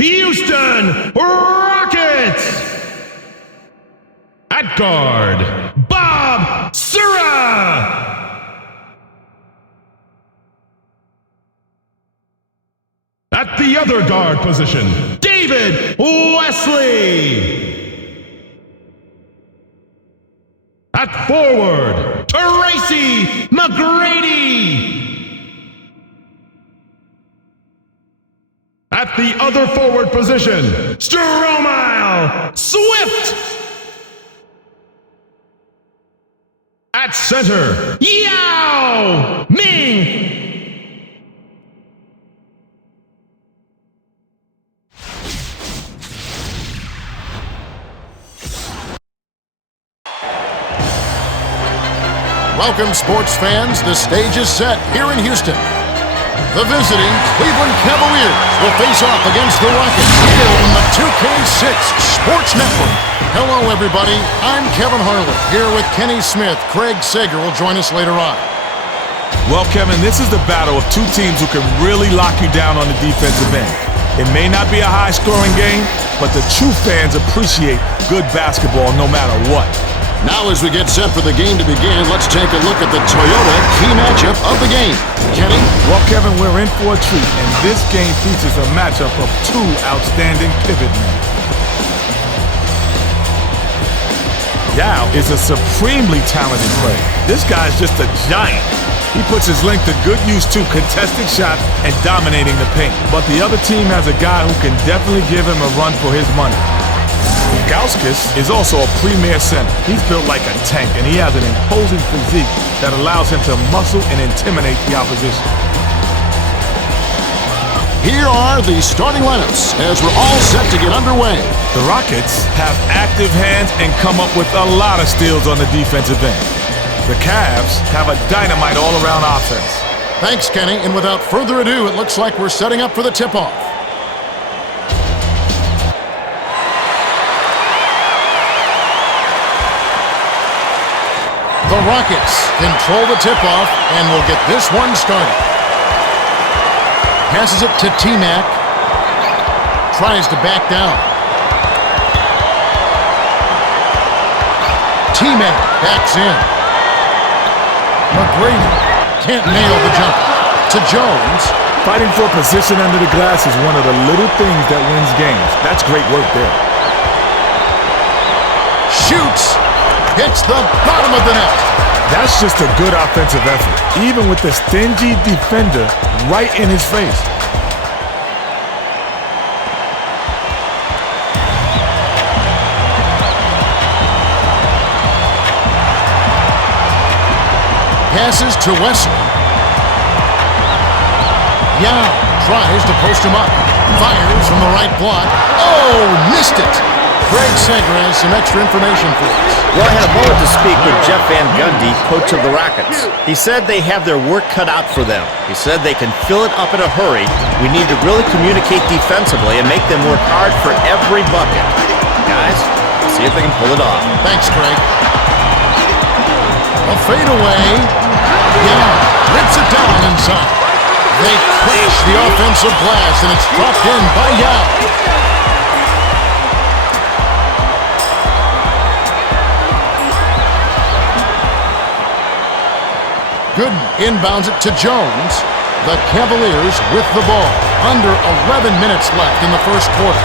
Houston Rockets! At guard, Bob Sura! At the other guard position, David Wesley! At forward, Tracy McGrady! At the other forward position, Stromile Swift! At center, Yao Ming! Welcome, sports fans. The stage is set here in Houston. The visiting Cleveland Cavaliers will face off against the Rockets here on the 2K6 Sports Network. Hello, everybody. I'm Kevin Harlan here with Kenny Smith. Craig Sager will join us later on. Well, Kevin, this is the battle of two teams who can really lock you down on the defensive end. It may not be a high-scoring game, but the true fans appreciate good basketball no matter what. Now, as we get set for the game to begin, let's take a look at the Toyota key matchup of the game. Kenny? Well, Kevin, we're in for a treat, and this game features a matchup of two outstanding pivot men. Yao is a supremely talented player. This guy's just a giant. He puts his length to good use too, contesting shots and dominating the paint. But the other team has a guy who can definitely give him a run for his money. Gauskas is also a premier center. He's built like a tank, and he has an imposing physique that allows him to muscle and intimidate the opposition. Here are the starting lineups as we're all set to get underway. The Rockets have active hands and come up with a lot of steals on the defensive end. The Cavs have a dynamite all-around offense. Thanks, Kenny, and without further ado, it looks like we're setting up for the tip-off. The Rockets control the tip-off and will get this one started. Passes it to T-Mac. Tries to back down. T-Mac backs in. McGrady can't nail the jumper. To Jones. Fighting for position under the glass is one of the little things that wins games. That's great work there. Shoots. Hits the bottom of the net. That's just a good offensive effort, even with the stingy defender right in his face. Passes to Wesley. Yao tries to post him up. Fires from the right block. Oh, missed it. Craig Sager has some extra information for us. Well, I had a moment to speak with Jeff Van Gundy, coach of the Rockets. He said they have their work cut out for them. He said they can fill it up in a hurry. We need to really communicate defensively and make them work hard for every bucket. Guys, see if they can pull it off. Thanks, Craig. A fadeaway. Yeah, rips it down inside. They crash the offensive glass, and it's dropped in by Yao. Gooden inbounds it to Jones. The Cavaliers with the ball. Under 11 minutes left in the first quarter.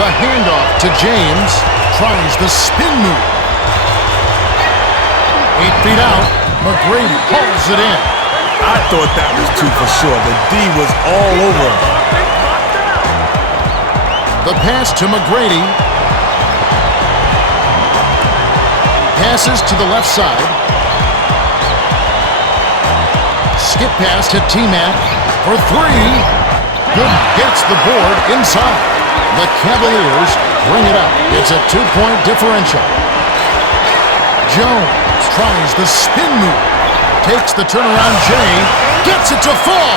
The handoff to James. Tries the spin move. 8 feet out. McGrady pulls it in. I thought that was two for sure. The D was all over him. The pass to McGrady. Passes to the left side. Skip pass to T-Mac for three. Good gets the board inside. The Cavaliers bring it up. It's a 2-point differential. Jones tries the spin move. Takes the turnaround J. Gets it to fall.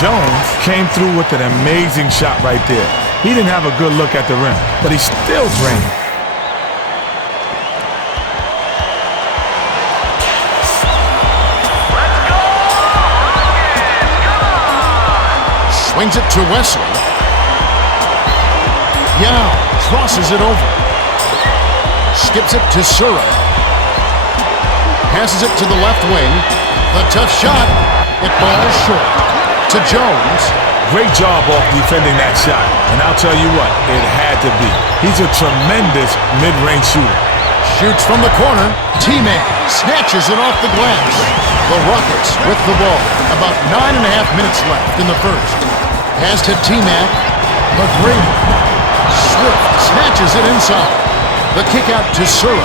Jones came through with an amazing shot right there. He didn't have a good look at the rim, but he still drained it. Swings it to Wesley. Yao crosses it over. Skips it to Sura. Passes it to the left wing. The tough shot. It falls short. To Jones. Great job off defending that shot. And I'll tell you what, it had to be. He's a tremendous mid-range shooter. Shoots from the corner. T-Man snatches it off the glass. The Rockets with the ball. About 9.5 minutes left in the first. Pass to T-Mac. McGrady. Swift snatches it inside. The kick out to Sura.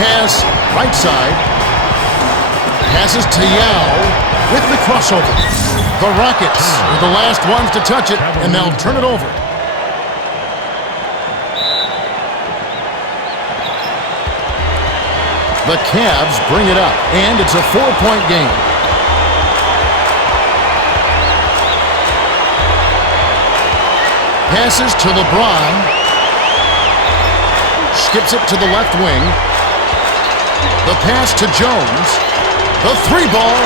Pass right side. Passes to Yao with the crossover. The Rockets are the last ones to touch it, and they'll turn it over. The Cavs bring it up, and it's a 4-point game. Passes to LeBron. Skips it to the left wing. The pass to Jones. The three ball.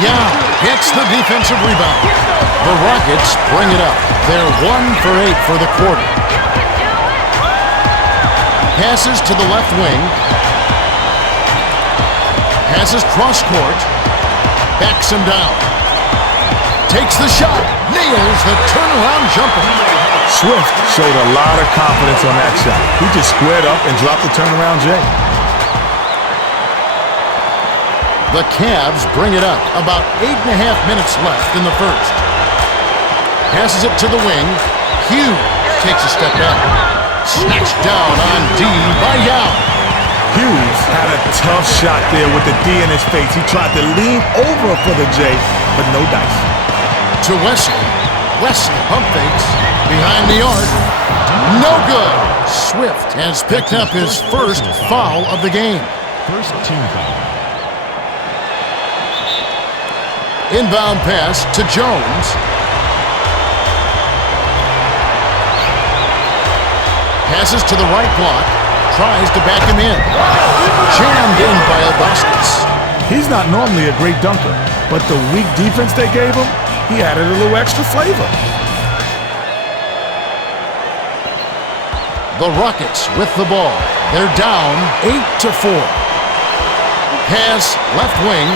Yao gets the defensive rebound. The Rockets bring it up. They're 1 for 8 for the quarter. Passes to the left wing. Passes cross court. Backs him down. Takes the shot. Nails the turnaround jumper. Swift showed a lot of confidence on that shot. He just squared up and dropped the turnaround J. The Cavs bring it up. About 8.5 minutes left in the first. Passes it to the wing. Hughes takes a step back. Snatched down on D by Yao. Hughes had a tough shot there with the D in his face. He tried to lean over for the J, but no dice. To Wesley. Wesley pump fakes. Behind the arc. No good. Swift has picked up his first foul of the game. First team foul. Inbound pass to Jones. Passes to the right block. Tries to back him in. Jammed in by Augustus. He's not normally a great dunker, but the weak defense they gave him, he added a little extra flavor. The Rockets with the ball. They're down 8-4. Pass left wing.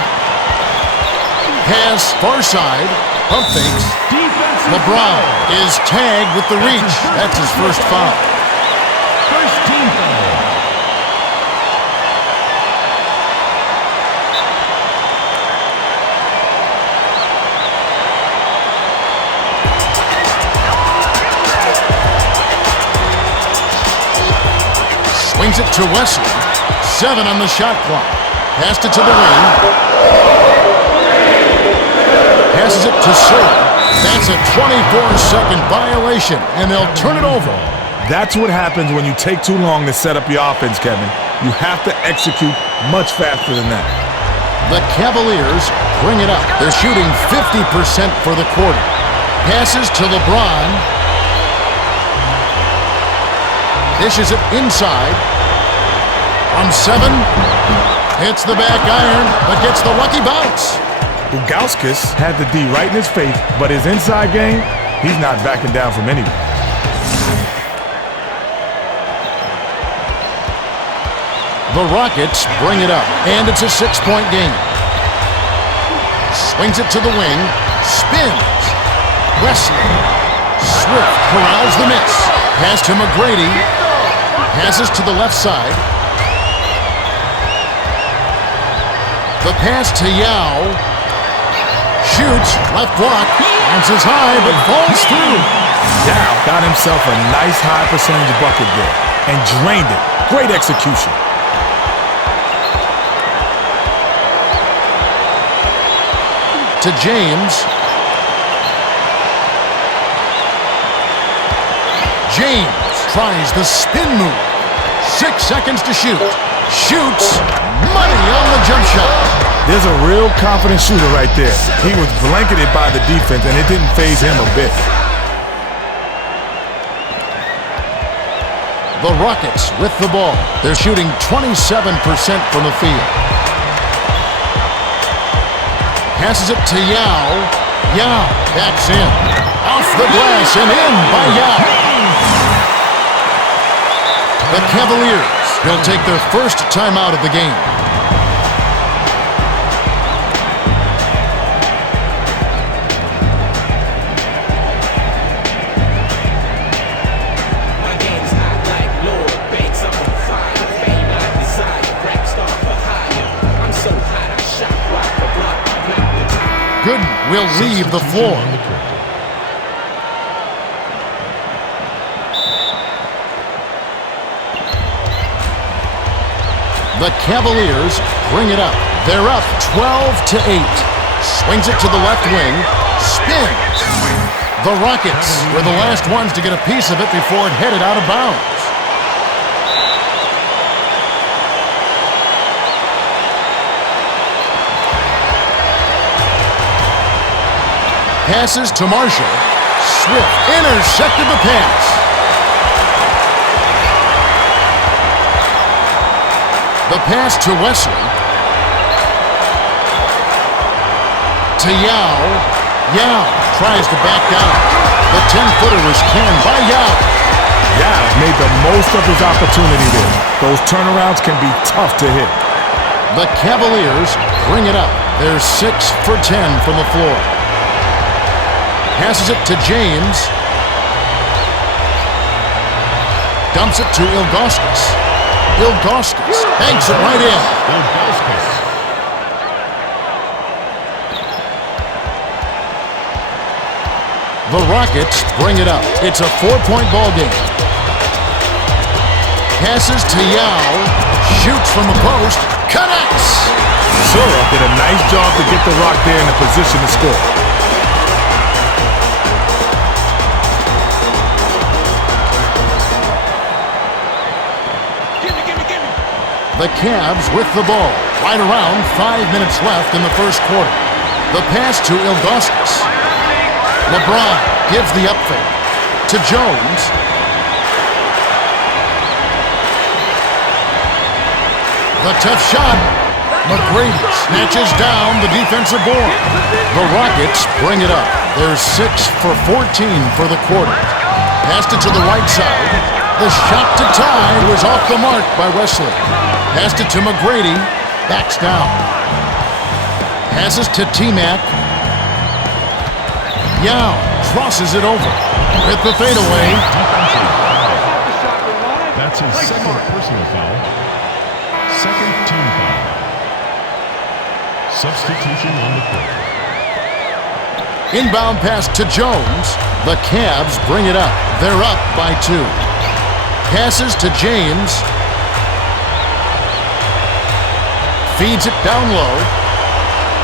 Pass far side. Pump fakes. LeBron is tagged with the reach. That's his first foul. First team foul. Swings it to Wesley. 7 on the shot clock. Passed it to the wing. Passes it to Sura. That's a 24-second violation, and they'll turn it over. That's what happens when you take too long to set up your offense, Kevin. You have to execute much faster than that. The Cavaliers bring it up. They're shooting 50% for the quarter. Passes to LeBron. Dishes it inside. From 7. Hits the back iron, but gets the lucky bounce. Ugauskas had the D right in his face, but his inside game, he's not backing down from anyone. The Rockets bring it up, and it's a 6-point game. Swings it to the wing. Spins. Wesley. Swift corrals the miss. Pass to McGrady. Passes to the left side. The pass to Yao. Shoots, left block, bounces high, but falls through. Yao got himself a nice high percentage bucket there and drained it. Great execution. To James. James tries the spin move. 6 seconds to shoot. Shoots. Money on the jump shot. There's a real confident shooter right there. He was blanketed by the defense, and it didn't faze him a bit. The Rockets with the ball. They're shooting 27% from the field. Passes it to Yao. Yao backs in. Off the glass and in by Yao. The Cavaliers will take their first timeout of the game. Gooden will leave the floor. The Cavaliers bring it up. They're up 12-8. Swings it to the left wing. Spins. The Rockets were the last ones to get a piece of it before it headed out of bounds. Passes to Marshall. Swift intercepted the pass. The pass to Wesley. To Yao. Yao tries to back down. The 10-footer was canned by Yao. Yao made the most of his opportunity there. Those turnarounds can be tough to hit. The Cavaliers bring it up. They're 6 for 10 from the floor. Passes it to James. Dumps it to Ilgauskas. Ilgauskas banks it right in. The Rockets bring it up. It's a 4-point ball game. Passes to Yao. Shoots from the post. Connects. Sura did a nice job to get the Rock there in a position to score. The Cavs with the ball. Right around 5 minutes left in the first quarter. The pass to Ilgauskas. LeBron gives the upfake to Jones. The tough shot. McGrady snatches down the defensive board. The Rockets bring it up. They're 6 for 14 for the quarter. Passed it to the right side. The shot to tie was off the mark by Wesley. Passed it to McGrady. Backs down. Passes to T-Mac. Yao crosses it over. With the fadeaway. That's his second personal foul. Second team foul. Substitution on the court. Inbound pass to Jones. The Cavs bring it up. They're up by 2. Passes to James. Feeds it down low.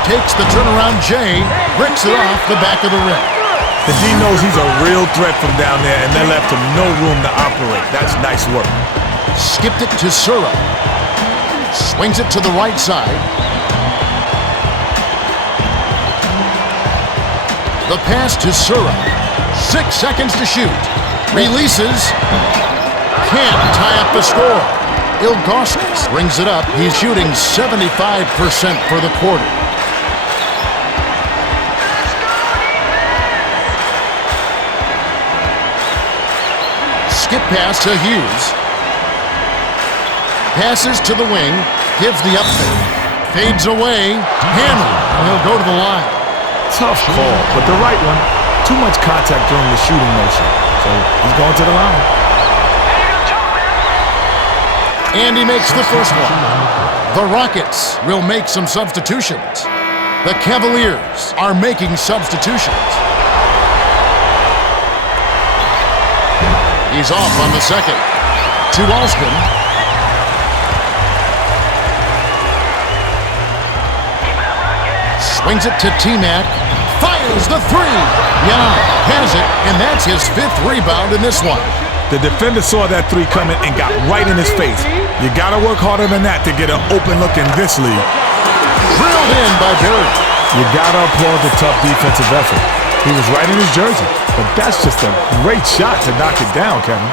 Takes the turnaround Jay. Bricks it off the back of the rim. The D knows he's a real threat from down there, and they left him no room to operate. That's nice work. Skipped it to Sura. Swings it to the right side. The pass to Sura. 6 seconds to shoot. Releases. Can't tie up the score. Ilgauskas brings it up. He's shooting 75% for the quarter. Skip pass to Hughes. Passes to the wing. Gives the upfade. Fades away. Hammered. And he'll go to the line. Tough call, but the right one. Too much contact during the shooting motion. So he's going to the line. And he makes the first one. The Rockets will make some substitutions. The Cavaliers are making substitutions. He's off on the second. To Alston. Swings it to T-Mac. Fires the 3. Young has it, and that's his 5th rebound in this one. The defender saw that 3 coming and got right in his face. You gotta work harder than that to get an open look in this league. Drilled in by Barry. You gotta applaud the tough defensive effort. He was right in his jersey, but that's just a great shot to knock it down, Kevin.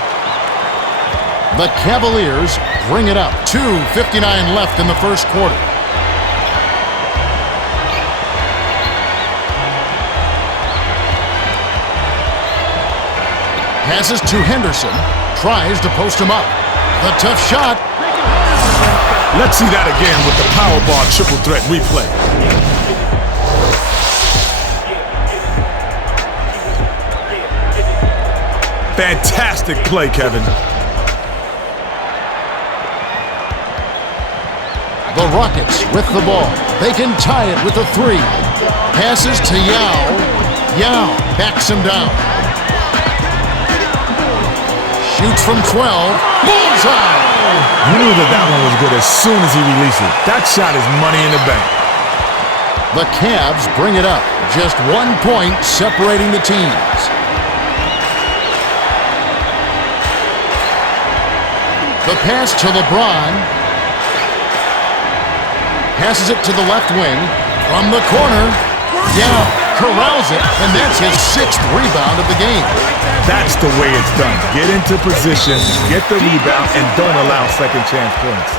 The Cavaliers bring it up. 2:59 left in the first quarter. Passes to Henderson. Tries to post him up. The tough shot. Let's see that again with the power ball triple threat replay. Fantastic play, Kevin. The Rockets with the ball. They can tie it with a 3. Passes to Yao. Yao backs him down. Shoots from 12. Bullseye! You knew that one was good as soon as he released it. That shot is money in the bank. The Cavs bring it up. Just 1 point separating the teams. The pass to LeBron. Passes it to the left wing. From the corner. Yao corrals it, and that's his 6th rebound of the game. That's the way it's done. Get into position, get the rebound, and don't allow second chance points.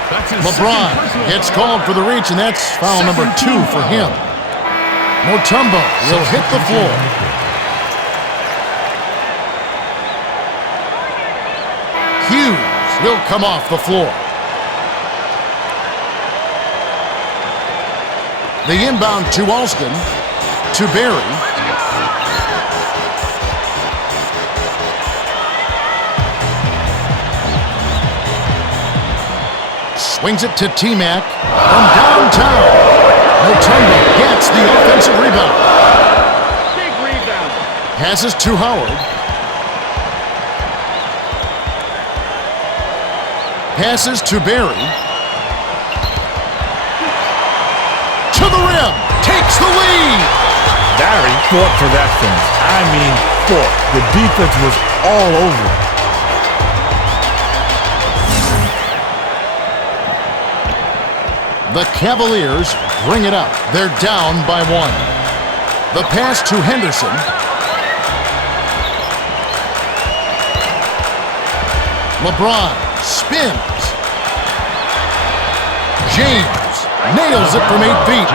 LeBron gets called for the reach, and that's foul number 2 for him. Mutombo will hit the floor. Hughes will come off the floor. The inbound to Alston. To Barry. Swings it to T-Mac from downtown. Mutombo gets the offensive rebound. Big rebound. Passes to Howard. Passes to Barry. To the rim. Takes the lead. Barry fought for that finish. I mean, fought. The defense was all over him. The Cavaliers bring it up. They're down by 1. The pass to Henderson. LeBron spins. James nails it from 8 feet.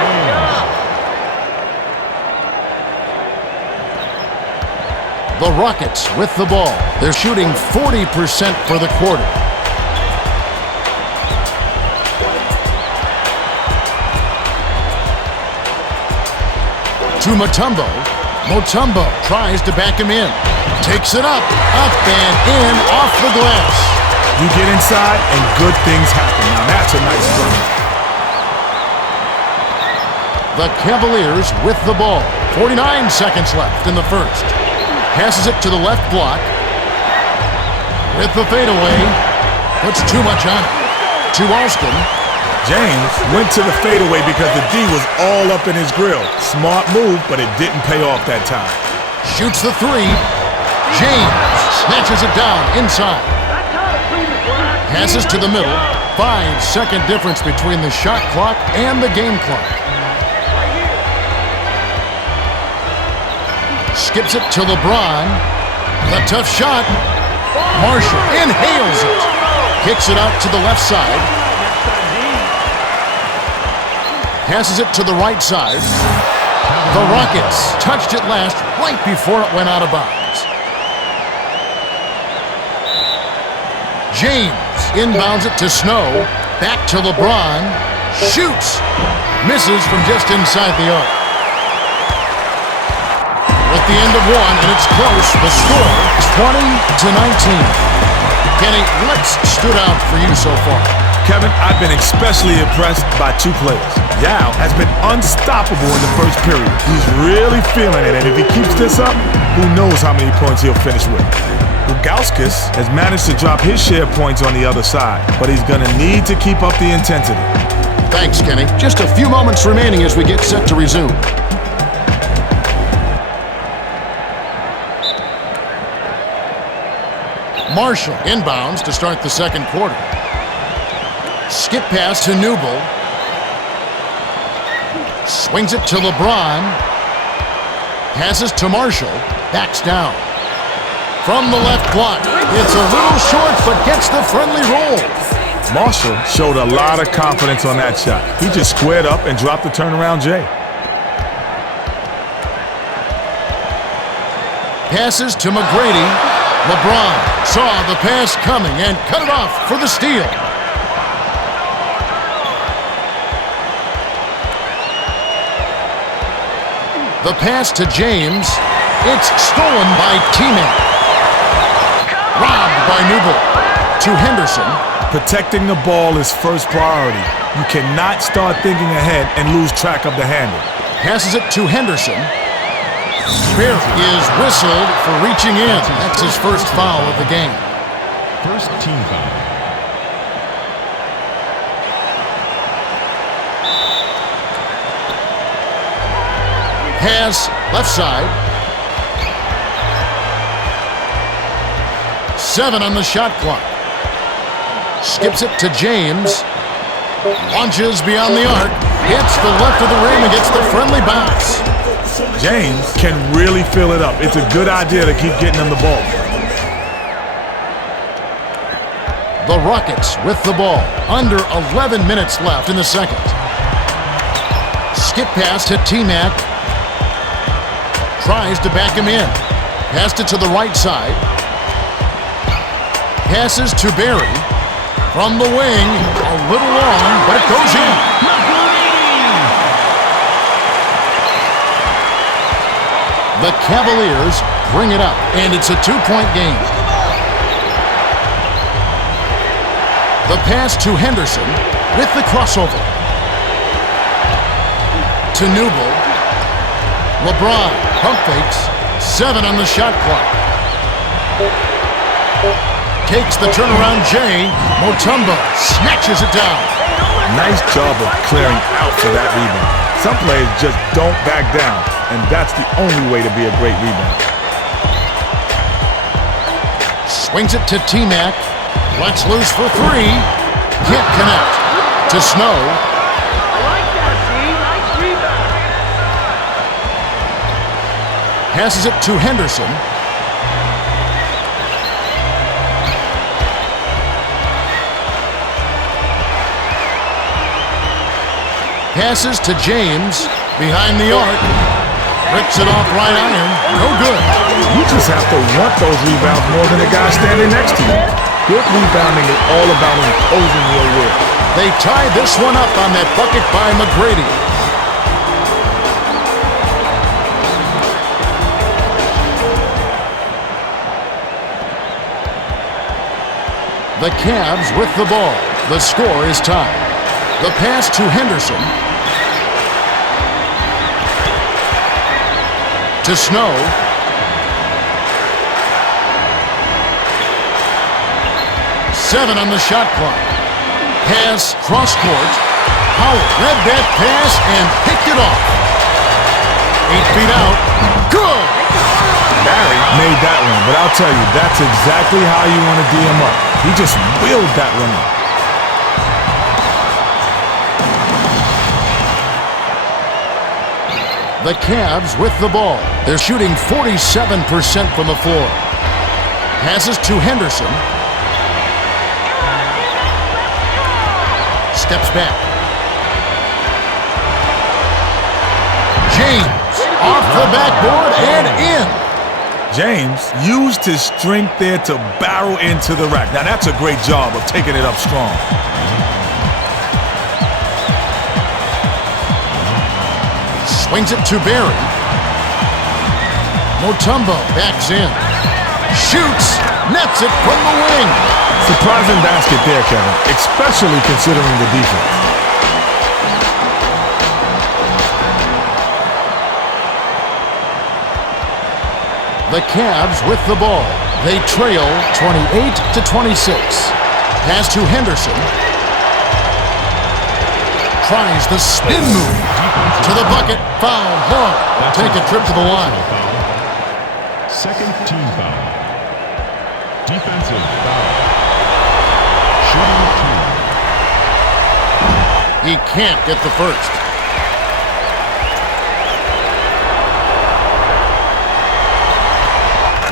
The Rockets with the ball. They're shooting 40% for the quarter. To Mutombo. Mutombo tries to back him in. Takes it up and in, off the glass. You get inside and good things happen. Now that's a nice run. The Cavaliers with the ball. 49 seconds left in the first. Passes it to the left block. With the fadeaway. Puts too much on it. To Alston. James went to the fadeaway because the D was all up in his grill. Smart move, but it didn't pay off that time. Shoots the 3. James snatches it down inside. Passes to the middle. 5-second difference between the shot clock and the game clock. Skips it to LeBron. The tough shot. Marshall inhales it. Kicks it out to the left side. Passes it to the right side. The Rockets touched it last right before it went out of bounds. James inbounds it to Snow. Back to LeBron. Shoots. Misses from just inside the arc. At the end of 1, and it's close. The score, 20-19. Kenny, what's stood out for you so far? Kevin, I've been especially impressed by 2 players. Yao has been unstoppable in the first period. He's really feeling it, and if he keeps this up, who knows how many points he'll finish with. Ilgauskas has managed to drop his share points on the other side, but he's going to need to keep up the intensity. Thanks, Kenny. Just a few moments remaining as we get set to resume. Marshall inbounds to start the second quarter. Skip pass to Newble. Swings it to LeBron. Passes to Marshall. Backs down. From the left block. It's a little short, but gets the friendly roll. Marshall showed a lot of confidence on that shot. He just squared up and dropped the turnaround J. Passes to McGrady. LeBron saw the pass coming and cut it off for the steal. The pass to James. It's stolen by T-Mac. Robbed by Newble. To Henderson. Protecting the ball is first priority. You cannot start thinking ahead and lose track of the handle. Passes it to Henderson. Barry is whistled for reaching in. That's his first foul of the game. First team foul. Pass left side. 7 on the shot clock. Skips it to James. Launches beyond the arc. Hits the left of the rim and gets the friendly bounce. James can really fill it up. It's a good idea to keep getting him the ball. The Rockets with the ball. Under 11 minutes left in the second. Skip pass to T-Mac. Tries to back him in. Passed it to the right side. Passes to Barry. From the wing. A little long, but it goes in. The Cavaliers bring it up, and it's a 2-point game. The pass to Henderson with the crossover. To Newble. LeBron pump fakes. 7 on the shot clock. Takes the turnaround Jay. Mutombo snatches it down. Nice job of clearing out for that rebound. Some players just don't back down, and that's the only way to be a great rebounder. Swings it to T-Mac. Lets loose for 3. Can't connect. To Snow. I like that, C. Nice rebound. Passes it to Henderson. Passes to James. Behind the arc. Rips it off right iron. No good. You just have to want those rebounds more than the guy standing next to you. Good rebounding is all about imposing your will. They tie this one up on that bucket by McGrady. The Cavs with the ball. The score is tied. The pass to Henderson. To Snow. Seven on the shot clock. Pass cross court. Howard read that pass and picked it off. 8 feet out. Good! Barry made that one, but I'll tell you, that's exactly how you want to D him up. He just willed that one up. The Cavs with the ball. They're shooting 47% from the floor. Passes to Henderson. Steps back. James off the backboard and in. James used his strength there to barrel into the rack. Now that's a great job of taking it up strong. Swings it to Barry. Mutombo backs in. Shoots. Nets it from the wing. Surprising basket there, Kevin, especially considering the defense. The Cavs with the ball. They trail 28-26. Pass to Henderson. Tries the spin move. To the bucket. Foul. Long. Take a trip to the line. Second team foul. Defensive foul. Shooting 2. He can't get the first.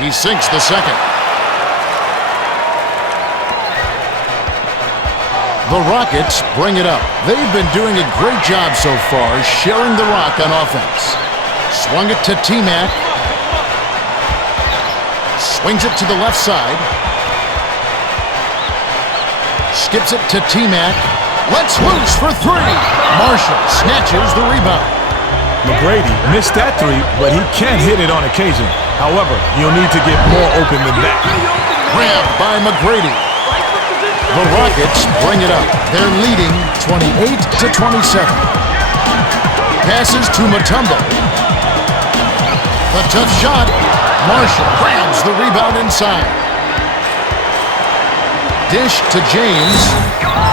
He sinks the second. The Rockets bring it up. They've been doing a great job so far sharing the rock on offense. Swung it to T-Mac. Wings it to the left side. Skips it to T-Mac. Lets loose for three. Marshall snatches the rebound. McGrady missed that three, but he can hit it on occasion. However, you'll need to get more open than that. Grabbed by McGrady. The Rockets bring it up. They're leading 28-27. Passes to Mutombo. The tough shot. Marshall grabs the rebound inside. Dish to James.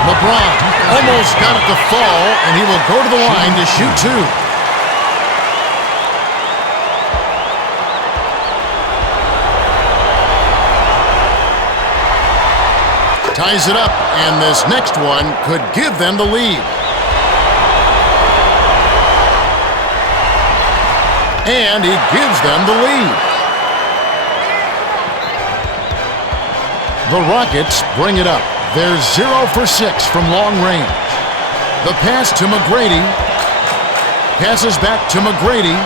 LeBron almost got it to fall, and he will go to the line to shoot two. Ties it up, and this next one could give them the lead. And he gives them the lead. The Rockets bring it up. They're 0 for 6 from long range. The pass to McGrady. Passes back to McGrady.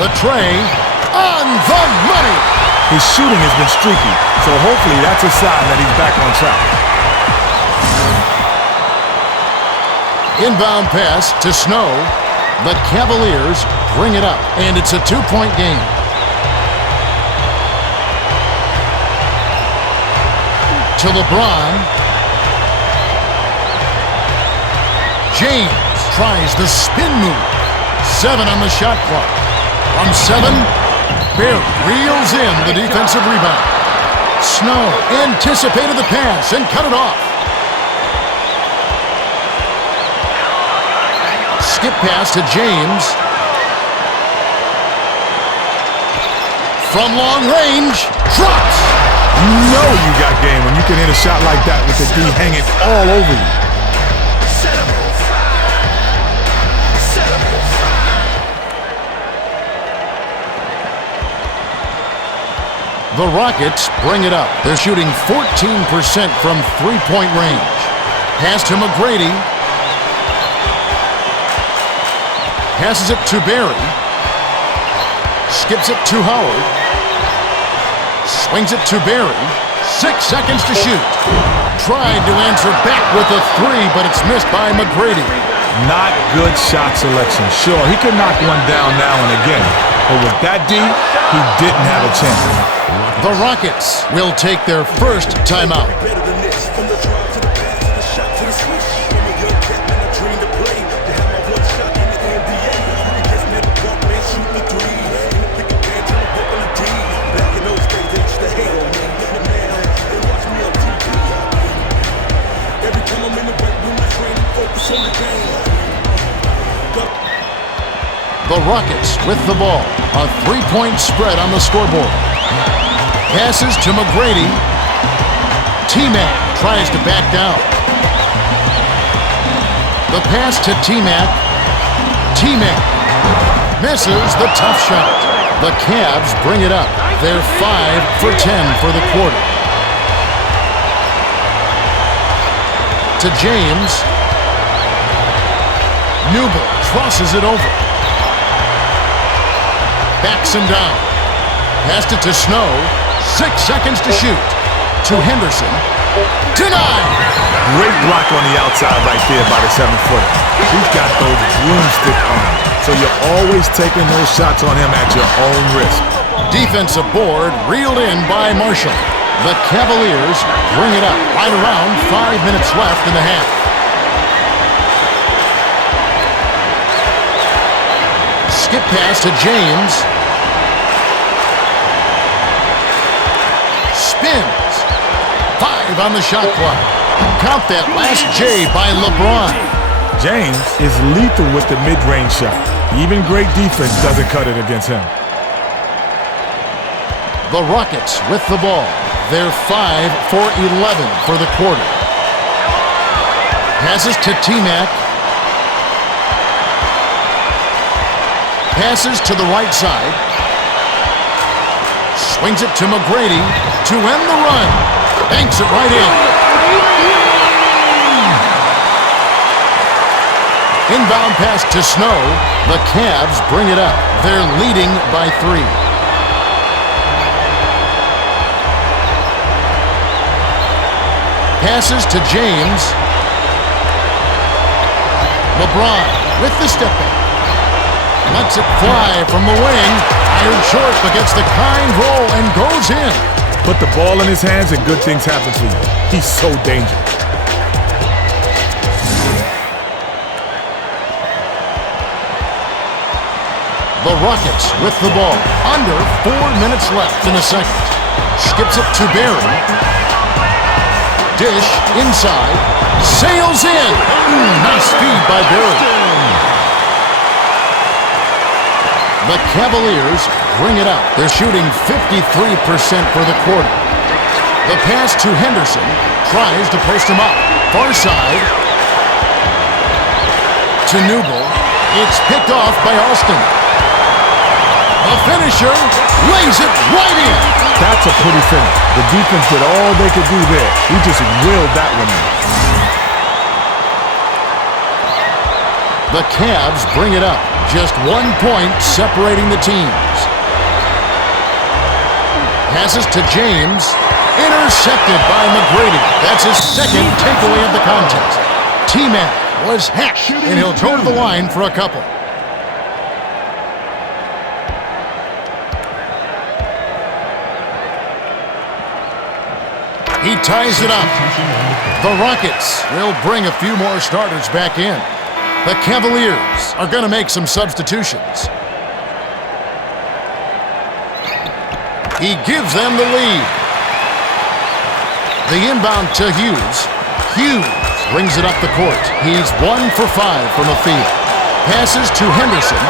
The tray on the money. His shooting has been streaky, so hopefully that's a sign that he's back on track. Inbound pass to Snow. The Cavaliers bring it up, and it's a 2-point game. To LeBron. James tries the spin move. 7 on the shot clock. From 7, Bear reels in the defensive rebound. Snow anticipated the pass and cut it off. Skip pass to James. From long range, drops. You know you got game when you can hit a shot like that with the D hanging all over you. The Rockets bring it up. They're shooting 14% from three-point range. Pass to McGrady. Passes it to Barry. Skips it to Howard. Swings it to Barry. 6 seconds to shoot. Tried to answer back with a three, but it's missed by McGrady. Not good shot selection. Sure, he could knock one down now and again, but with that D, he didn't have a chance. The Rockets will take their first timeout. The Rockets with the ball. A 3-point spread on the scoreboard. Passes to McGrady. T-Mac tries to back down. The pass to T-Mac. T-Mac misses the tough shot. The Cavs bring it up. They're 5 for 10 for the quarter. To James. Newble crosses it over. Backs him down. Passed it to Snow. 6 seconds to shoot. To Henderson. Denied! Great block on the outside right there by the 7-footer. He's got those broomstick arms, so you're always taking those shots on him at your own risk. Defensive board reeled in by Marshall. The Cavaliers bring it up. Right around 5 minutes left in the half. Skip pass to James. Spins. 5 on the shot clock. Count that last J by LeBron. James is lethal with the mid-range shot. Even great defense doesn't cut it against him. The Rockets with the ball. They're 5 for 11 for the quarter. Passes to T-Mac. Passes to the right side. Swings it to McGrady to end the run. Banks it right in. Inbound pass to Snow. The Cavs bring it up. They're leading by 3. Passes to James. LeBron with the step back. Lets it fly from the wing. Iron short, but gets the kind roll and goes in. Put the ball in his hands and good things happen to you. He's so dangerous. The Rockets with the ball. Under 4 minutes left in the second. Skips it to Barry. Dish inside. Sails in. Nice feed by Barry. The Cavaliers bring it out. They're shooting 53% for the quarter. The pass to Henderson. Tries to post him up. Far side. To Newble. It's picked off by Austin. The finisher lays it right in. That's a pretty finish. The defense did all they could do there. He just willed that one in. The Cavs bring it up. Just 1 point separating the teams. Passes to James. Intercepted by McGrady. That's his second takeaway of the contest. T-Mac was hacked, and he'll go to the line for a couple. He ties it up. The Rockets will bring a few more starters back in. The Cavaliers are going to make some substitutions. He gives them the lead. The inbound to Hughes. Hughes brings it up the court. He's 1 for 5 from the field. Passes to Henderson.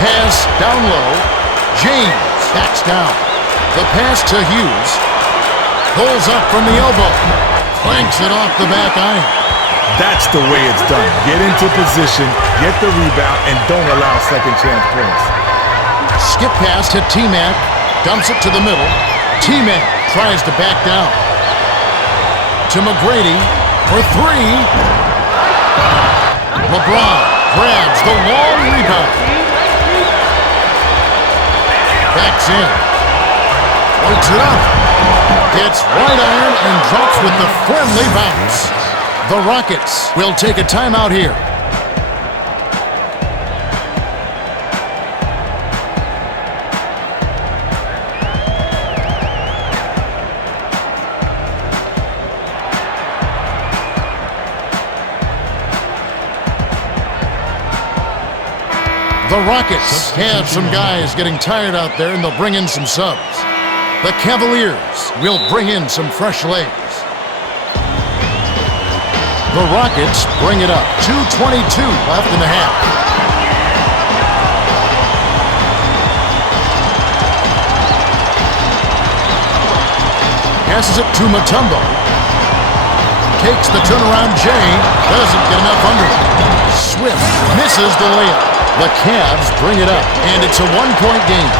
Pass down low. James backs down. The pass to Hughes. Pulls up from the elbow. Clanks it off the back iron. That's the way it's done. Get into position, get the rebound, and don't allow second chance points. Skip pass to T-Mac. Dumps it to the middle. T-Mac tries to back down. To McGrady for 3. LeBron grabs the long rebound. Backs in. Works it up. Gets right iron and drops with the friendly bounce. The Rockets will take a timeout here. The Rockets have some guys getting tired out there, and they'll bring in some subs. The Cavaliers will bring in some fresh legs. The Rockets bring it up. 2:22 left in the half. Passes it to Mutombo. Takes the turnaround J. Doesn't get enough under it. Swift misses the layup. The Cavs bring it up, and it's a 1-point game.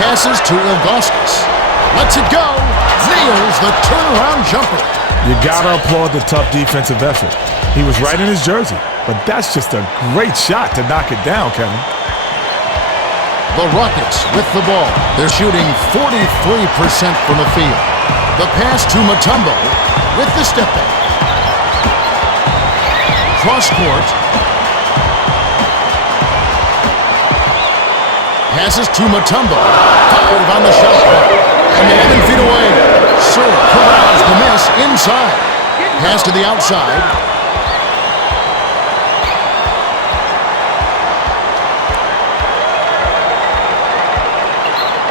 Passes to Ilgauskas. Lets it go. Nails the turnaround jumper. You gotta applaud the tough defensive effort. He was right in his jersey, but that's just a great shot to knock it down, Kevin. The Rockets with the ball. They're shooting 43% from the field. The pass to Mutombo with the step back. Cross court. Passes to Mutombo. 5 on the shot clock. From 11 feet away. Sir corrals the miss inside. Pass to the outside.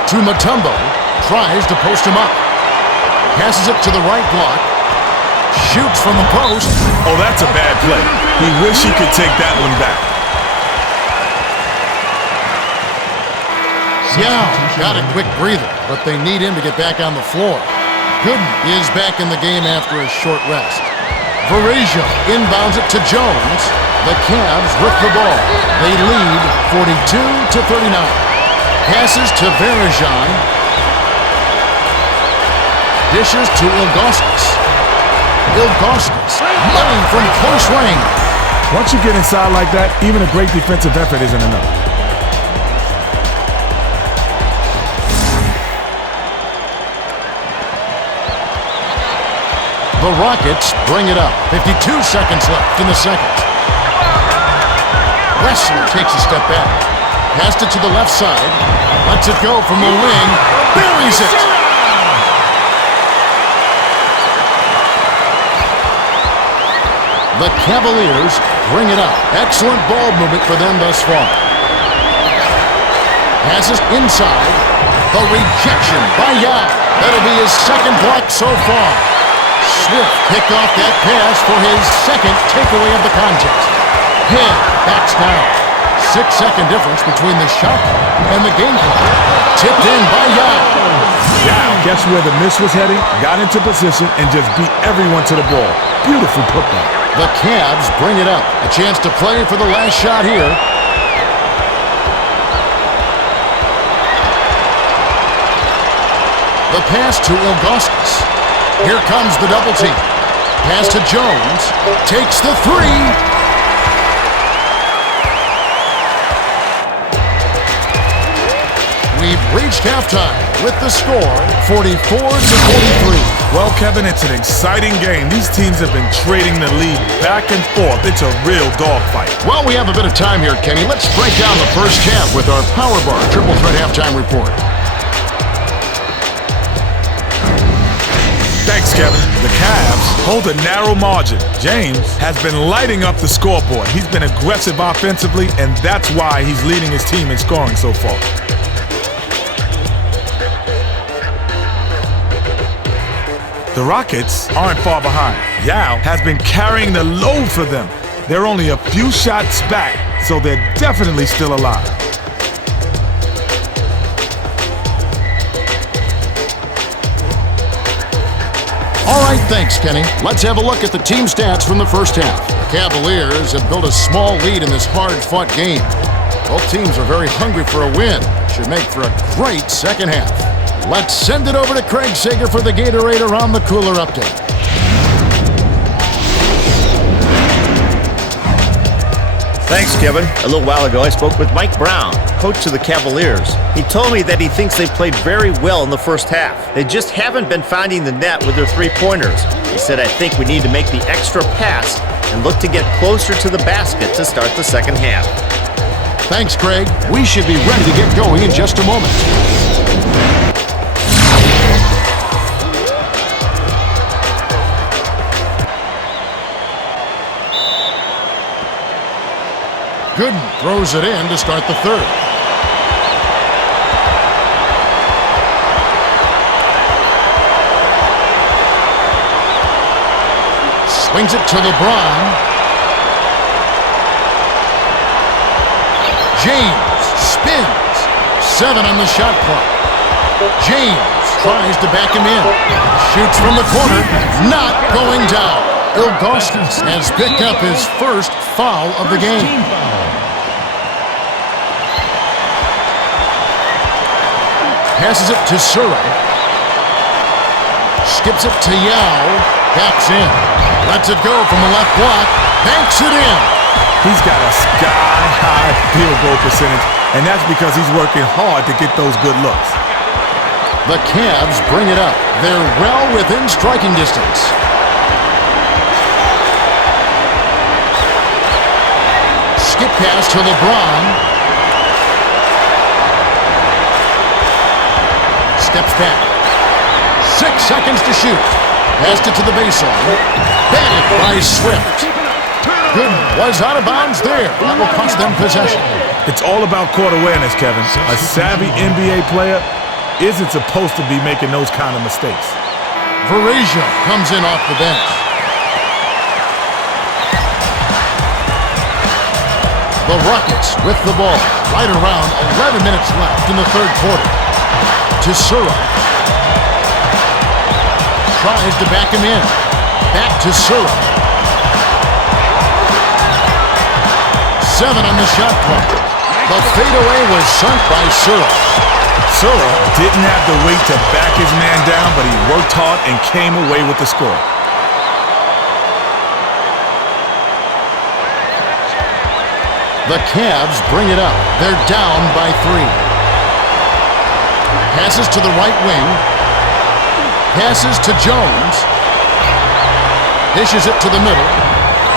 To Mutombo. Tries to post him up. Passes it to the right block. Shoots from the post. Oh, that's a bad play. He wish he could take that one back. Yeah, got a quick breather, but they need him to get back on the floor. Gooden is back in the game after a short rest. Varejao inbounds it to Jones. The Cavs with the ball. They lead 42-39. Passes to Varejao. Dishes to Ilgauskas. Ilgauskas, money from close range. Once you get inside like that, even a great defensive effort isn't enough. The Rockets bring it up. 52 seconds left in the second. Wesley takes a step back. Passed it to the left side. Lets it go from the wing. Buries it. The Cavaliers bring it up. Excellent ball movement for them thus far. Passes inside. The rejection by Yao. That'll be his second block so far. Swift picked off that pass for his second takeaway of the contest. Head backs down. 6-second difference between the shot and the game clock. Tipped in by Yao. Yao guessed where the miss was heading, got into position, and just beat everyone to the ball. Beautiful putback. The Cavs bring it up. A chance to play for the last shot here. The pass to Ilgauskas. Here comes the double team. Pass to Jones. Takes the three. We've reached halftime with the score 44-43. Well, Kevin, it's an exciting game. These teams have been trading the lead back and forth. It's a real dogfight. Well, we have a bit of time here, Kenny. Let's break down the first half with our Power Bar Triple Threat Halftime Report. Thanks, Kevin. The Cavs hold a narrow margin. James has been lighting up the scoreboard. He's been aggressive offensively, and that's why he's leading his team in scoring so far. The Rockets aren't far behind. Yao has been carrying the load for them. They're only a few shots back, so they're definitely still alive. All right, thanks, Kenny. Let's have a look at the team stats from the first half. The Cavaliers have built a small lead in this hard-fought game. Both teams are very hungry for a win. Should make for a great second half. Let's send it over to Craig Sager for the Gatorade Around the Cooler update. Thanks, Kevin. A little while ago, I spoke with Mike Brown, coach of the Cavaliers. He told me that he thinks they played very well in the first half. They just haven't been finding the net with their three-pointers. He said, I think we need to make the extra pass and look to get closer to the basket to start the second half. Thanks, Craig. We should be ready to get going in just a moment. Gooden throws it in to start the third. Swings it to LeBron. James spins. 7 on the shot clock. James tries to back him in. Shoots from the corner. Not going down. Ilgauskas has picked up his first foul of the game. Passes it to Surra. Skips it to Yao. Backs in. Lets it go from the left block. Banks it in. He's got a sky-high field goal percentage, and that's because he's working hard to get those good looks. The Cavs bring it up. They're well within striking distance. Skip pass to LeBron. Steps back. 6 seconds to shoot. Passed it to the baseline. Batted by Swift. Good was out of bounds there. That will cost them possession. It's all about court awareness, Kevin. A savvy NBA player isn't supposed to be making those kind of mistakes. Varejao comes in off the bench. The Rockets with the ball. Right around 11 minutes left in the third quarter. To Surra. Tries to back him in. Back to Surra. 7 on the shot clock. The fadeaway was sunk by Surra. Sura didn't have the weight to back his man down, but he worked hard and came away with the score. The Cavs bring it up. They're down by 3. Passes to the right wing. Passes to Jones. Dishes it to the middle.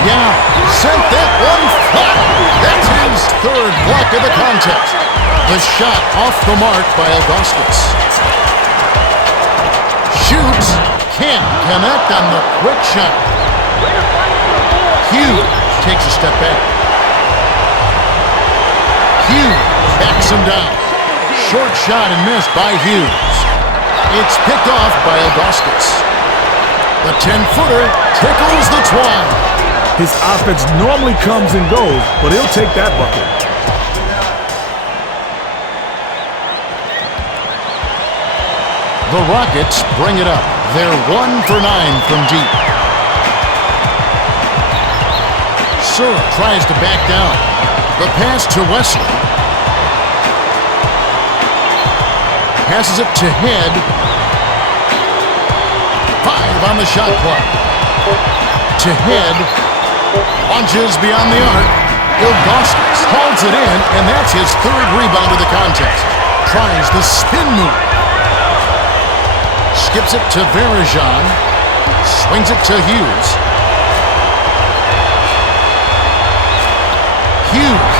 Yeah, sent that one flat. That's his third block of the contest. The shot off the mark by Augustus. Shoots. Can't connect on the quick shot. Hughes takes a step back. Hughes backs him down. Short shot and missed by Hughes. It's picked off by Augustus. The 10-footer tickles the twine. His offense normally comes and goes, but he'll take that bucket. The Rockets bring it up. They're 1 for 9 from deep. Sura tries to back down. The pass to Wesley. Passes it to Head. 5 on the shot clock. To Head. Launches beyond the arc. Ilgauskas holds it in, and that's his third rebound of the contest. Tries the spin move. Skips it to Varajan. Swings it to Hughes. Hughes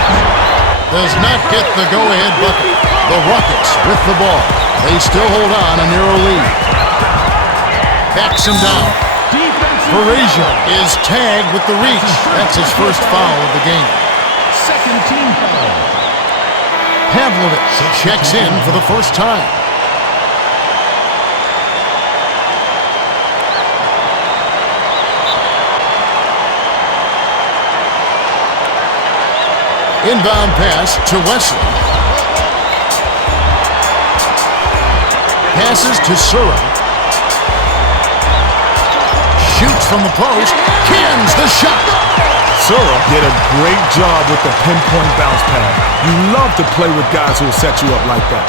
does not get the go-ahead bucket. The Rockets with the ball. They still hold on a narrow lead. Backs him down. Varajan is tagged with the reach. That's his first foul of the game. Second team foul. Pavlovich checks in for the first time. Inbound pass to Wesley. Passes to Sura. Shoots from the post. Cans the shot. Sura did a great job with the pinpoint bounce pass. You love to play with guys who will set you up like that.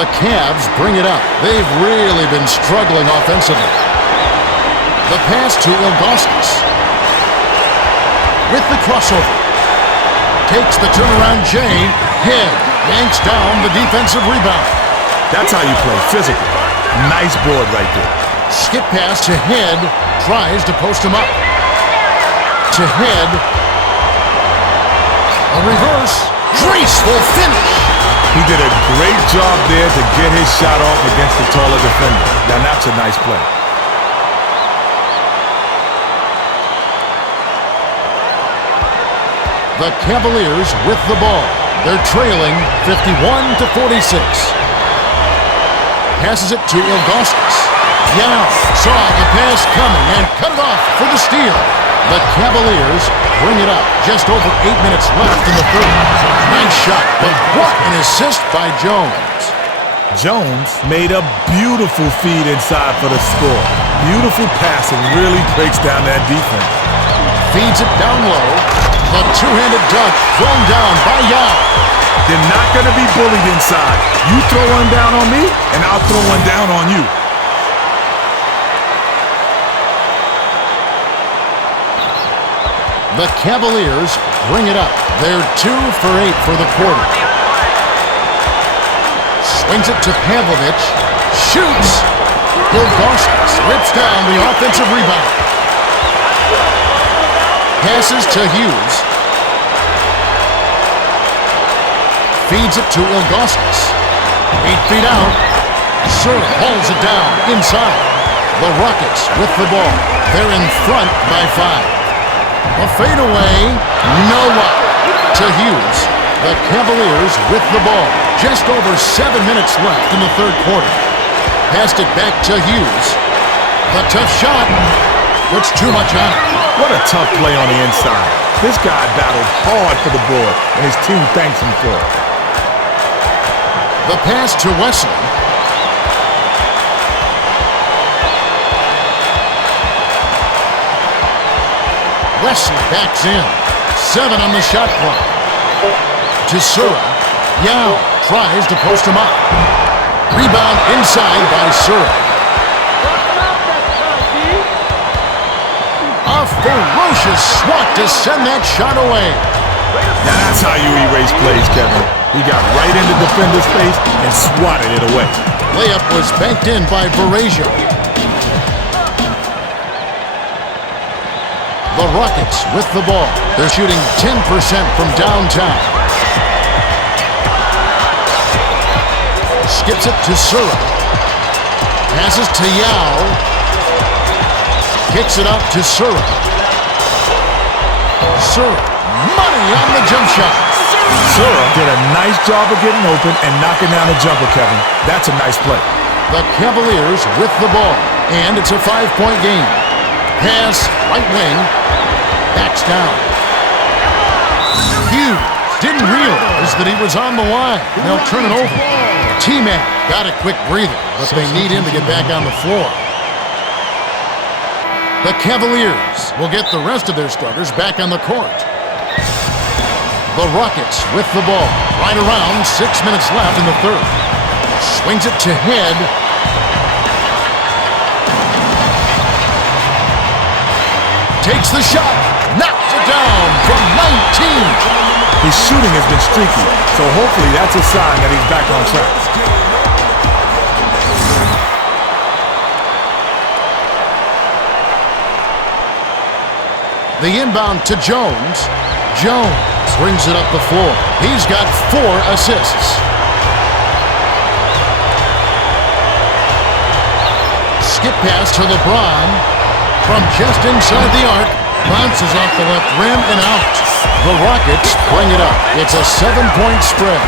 The Cavs bring it up. They've really been struggling offensively. The pass to Ilgauskas. With the crossover. Takes the turnaround J. Head yanks down the defensive rebound. That's how you play, physical. Nice board right there. Skip pass to Head. Tries to post him up. To Head. A reverse. Graceful finish. He did a great job there to get his shot off against the taller defender. Now that's a nice play. The Cavaliers with the ball. They're trailing 51-46. Passes it to Ilgauskas. Yao saw the pass coming and cut it off for the steal. The Cavaliers bring it up. Just over 8 minutes left in the third. Nice shot, but what an assist by Jones. Jones made a beautiful feed inside for the score. Beautiful passing, really breaks down that defense. Feeds it down low. The two-handed dunk thrown down by Yao. They're not going to be bullied inside. You throw one down on me, and I'll throw one down on you. The Cavaliers bring it up. They're 2 for 8 for the quarter. Swings it to Pavlovich. Shoots. Ilgauskas rips down the offensive rebound. Passes to Hughes. Feeds it to Ilgauskas. 8 feet out. Sura holds it down inside. The Rockets with the ball. They're in front by 5. A fadeaway. No luck. To Hughes. The Cavaliers with the ball. Just over 7 minutes left in the third quarter. Passed it back to Hughes. The tough shot. Puts too much on it. What a tough play on the inside. This guy battled hard for the board, and his team thanks him for it. The pass to Wesley. Wesley backs in. 7 on the shot clock. To Sura. Yao tries to post him up. Rebound inside by Surra. A ferocious swat to send that shot away. Now that's how you erase plays, Kevin. He got right into defender's face and swatted it away. Layup was banked in by Varejao. The Rockets with the ball. They're shooting 10% from downtown. Skips it to Surra. Passes to Yao. Kicks it out to Surra. Surra, money on the jump shot. Surra did a nice job of getting open and knocking down a jumper, Kevin. That's a nice play. The Cavaliers with the ball, and it's a 5-point game. Pass, right wing, backs down. Hughes didn't realize that he was on the line. They'll turn it over. T-Mac got a quick breather, but they need him to get back on the floor. The Cavaliers will get the rest of their starters back on the court. The Rockets with the ball. Right around 6 minutes left in the third. Swings it to Head. Takes the shot. Knocks it down from 19. His shooting has been streaky, so hopefully that's a sign that he's back on track. The inbound to Jones. Jones brings it up the floor. He's got 4 assists. Skip pass to LeBron. From just inside the arc. Bounces off the left rim and out. The Rockets bring it up. It's a 7-point spread.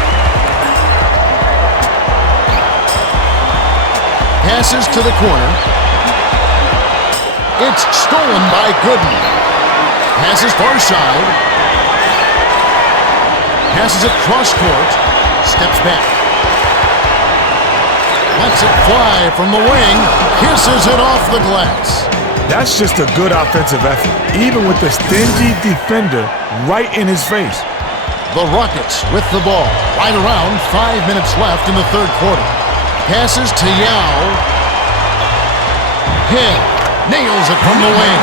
Passes to the corner. It's stolen by Gooden. Passes far side. Passes it cross court. Steps back. Lets it fly from the wing. Kisses it off the glass. That's just a good offensive effort, even with the stingy defender right in his face. The Rockets with the ball. Right around 5 minutes left in the third quarter. Passes to Yao. Head nails it from the wing.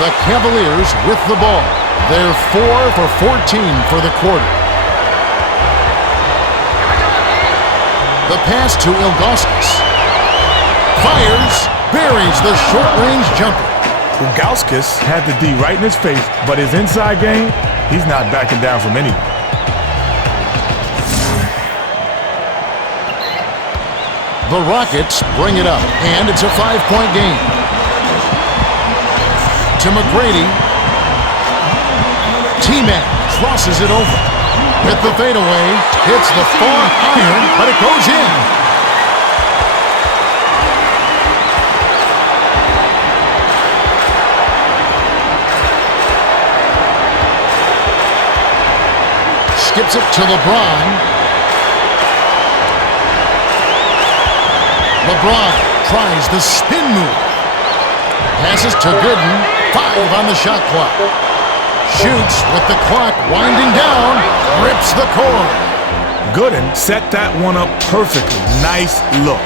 The Cavaliers with the ball. They're 4 for 14 for the quarter. The pass to Ilgauskas. Fires, buries the short-range jumper. Ilgauskas had the D right in his face, but his inside game, he's not backing down from anyone. The Rockets bring it up, and it's a 5-point game. To McGrady. T-Mac crosses it over. With the fadeaway, hits the far iron, but it goes in. Skips it to LeBron. LeBron tries the spin move. Passes to Gooden. 5 on the shot clock. Shoots with the clock winding down. Rips the cord. Gooden set that one up perfectly. Nice look.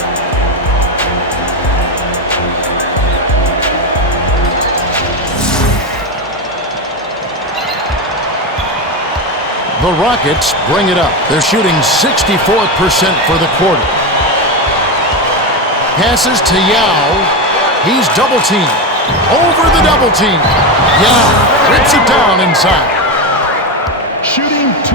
The Rockets bring it up. They're shooting 64% for the quarter. Passes to Yao. He's double-teamed. Over the double team. Yao rips it down inside. Shooting 2.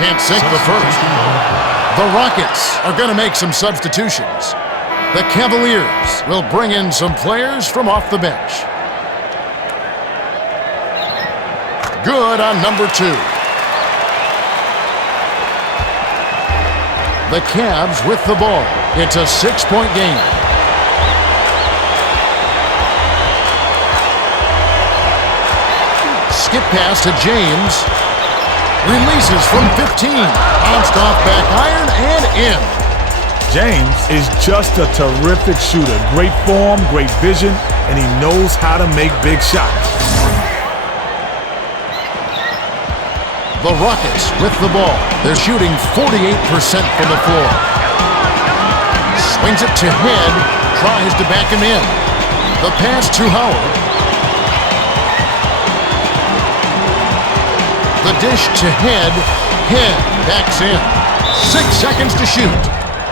Can't sink the first. The Rockets are going to make some substitutions. The Cavaliers will bring in some players from off the bench. Good on number 2. The Cavs with the ball. It's a 6-point game. Skip pass to James. Releases from 15. Bounced off back iron and in. James is just a terrific shooter. Great form, great vision, and he knows how to make big shots. The Rockets with the ball. They're shooting 48% from the floor. Swings it to Head, tries to back him in. The pass to Howard. The dish to Head. Head backs in. 6 seconds to shoot.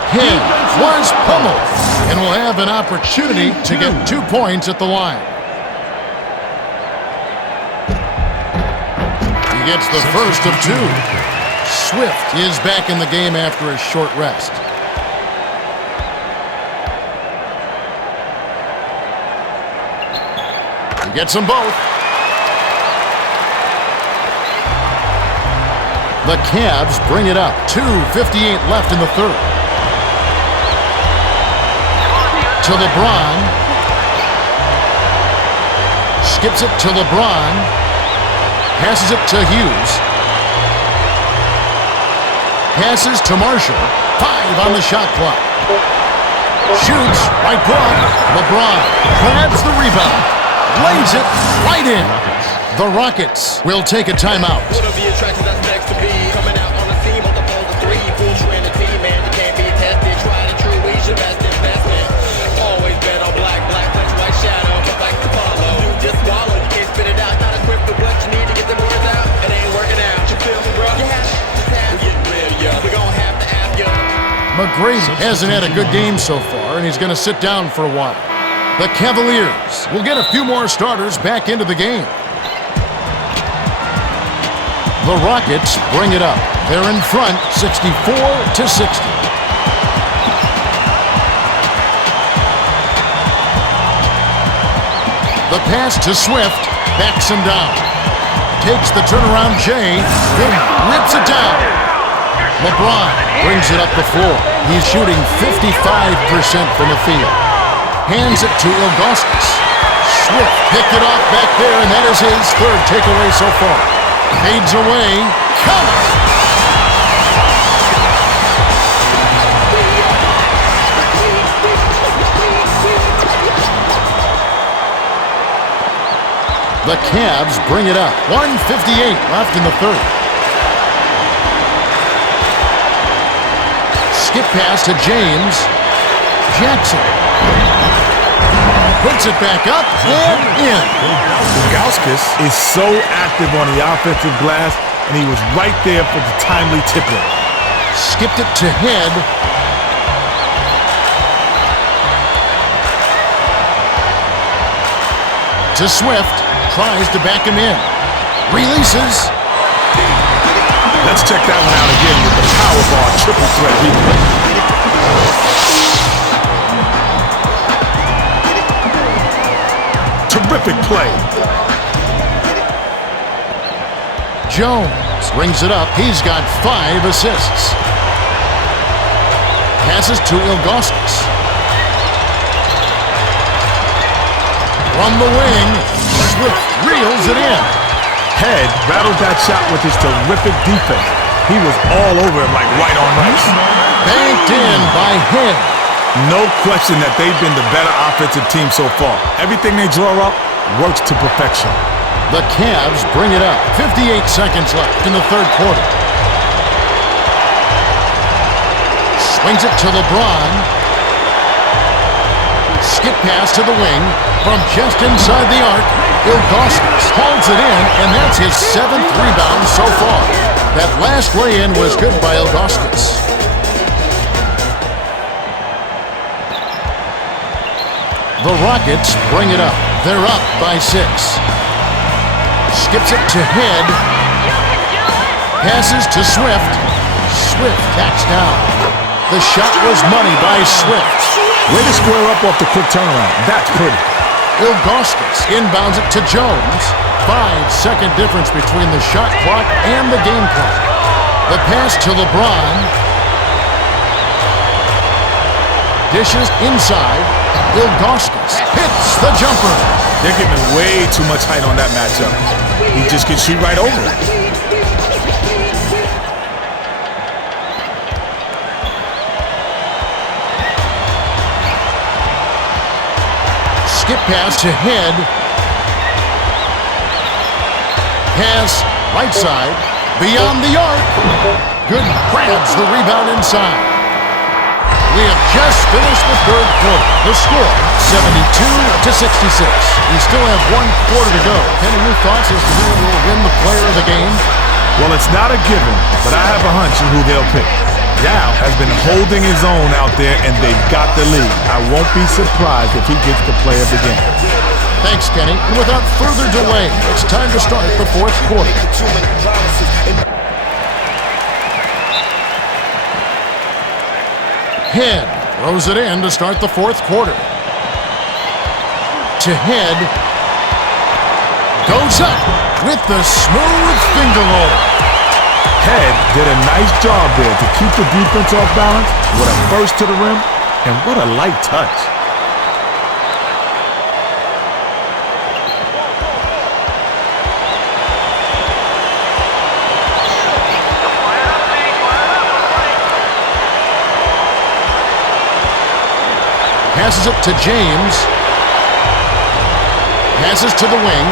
Head was pummeled and will have an opportunity to get 2 points at the line. He gets the first of 2. Swift is back in the game after a short rest. He gets them both. The Cavs bring it up. 2:58 left in the third. To LeBron. Skips it to LeBron. Passes it to Hughes. Passes to Marshall. 5 on the shot clock. Shoots. Right block. LeBron grabs the rebound. Lays it right in. The Rockets will take a timeout. One of the attractions that's next to be coming out on the scene with the ball to 3. Full trinity, man, you can't be tested. Try to true, we should best investment. Always bet on black, touch white shadow, but back to follow. You just swallow, you can't spit it out. Not equipped with what you need to get the words out. It ain't working out. You feel me, bro? Yeah, just have it. We're getting real, yo. We're gonna have to ask you. McGrady hasn't had a good game so far, and he's going to sit down for a while. The Cavaliers will get a few more starters back into the game. The Rockets bring it up. They're in front, 64-60. The pass to Swift backs him down. Takes the turnaround Jay, then rips it down. LeBron brings it up the floor. He's shooting 55% from the field. Hands it to Ilgauskas. Swift picked it off back there, and that is his third takeaway so far. Fades away. Count! The Cavs bring it up. 1:58 left in the third. Skip pass to James. Jackson puts it back up and in. Ilgauskas is so active on the offensive glass, and he was right there for the timely tip-in. Skipped it to Head. To Swift. Tries to back him in. Releases. Let's check that one out again with the Powerball triple threat replay. Terrific play. Jones brings it up. He's got 5 assists. Passes to Ilgauskas. From the wing, Swift reels it in. Head rattled that shot with his terrific defense. He was all over him like white on rice. Banked in by Head. No question that they've been the better offensive team so far. Everything they draw up works to perfection. The Cavs bring it up. 58 seconds left in the third quarter. Swings it to LeBron. Skip pass to the wing. From just inside the arc, Ilgauskas holds it in, and that's his 7th rebound so far. That last lay-in was good by Ilgauskas. The Rockets bring it up. They're up by 6. Skips it to Head. Passes to Swift. Swift tacks down. The shot was money by Swift. Way to square up off the quick turnaround. That's pretty. Ilgauskas inbounds it to Jones. 5-second difference between the shot clock and the game clock. The pass to LeBron. Dishes inside. Ilgauskas hits the jumper. They're giving way too much height on that matchup. He just can shoot right over it. pass to Head. Pass right side. Beyond the arc. Good, grabs the rebound inside. We have just finished the third quarter. The score, 72-66. We still have 1 quarter to go. Kenny, your thoughts as to who will win the player of the game? Well, it's not a given, but I have a hunch of who they'll pick. Yao has been holding his own out there, and they've got the lead. I won't be surprised if he gets the player of the game. Thanks, Kenny. And without further delay, it's time to start the fourth quarter. Head throws it in to start the fourth quarter. To Head. Goes up with the smooth finger roll. Head did a nice job there to keep the defense off balance with a burst to the rim, and what a light touch. Passes it to James. Passes to the wing.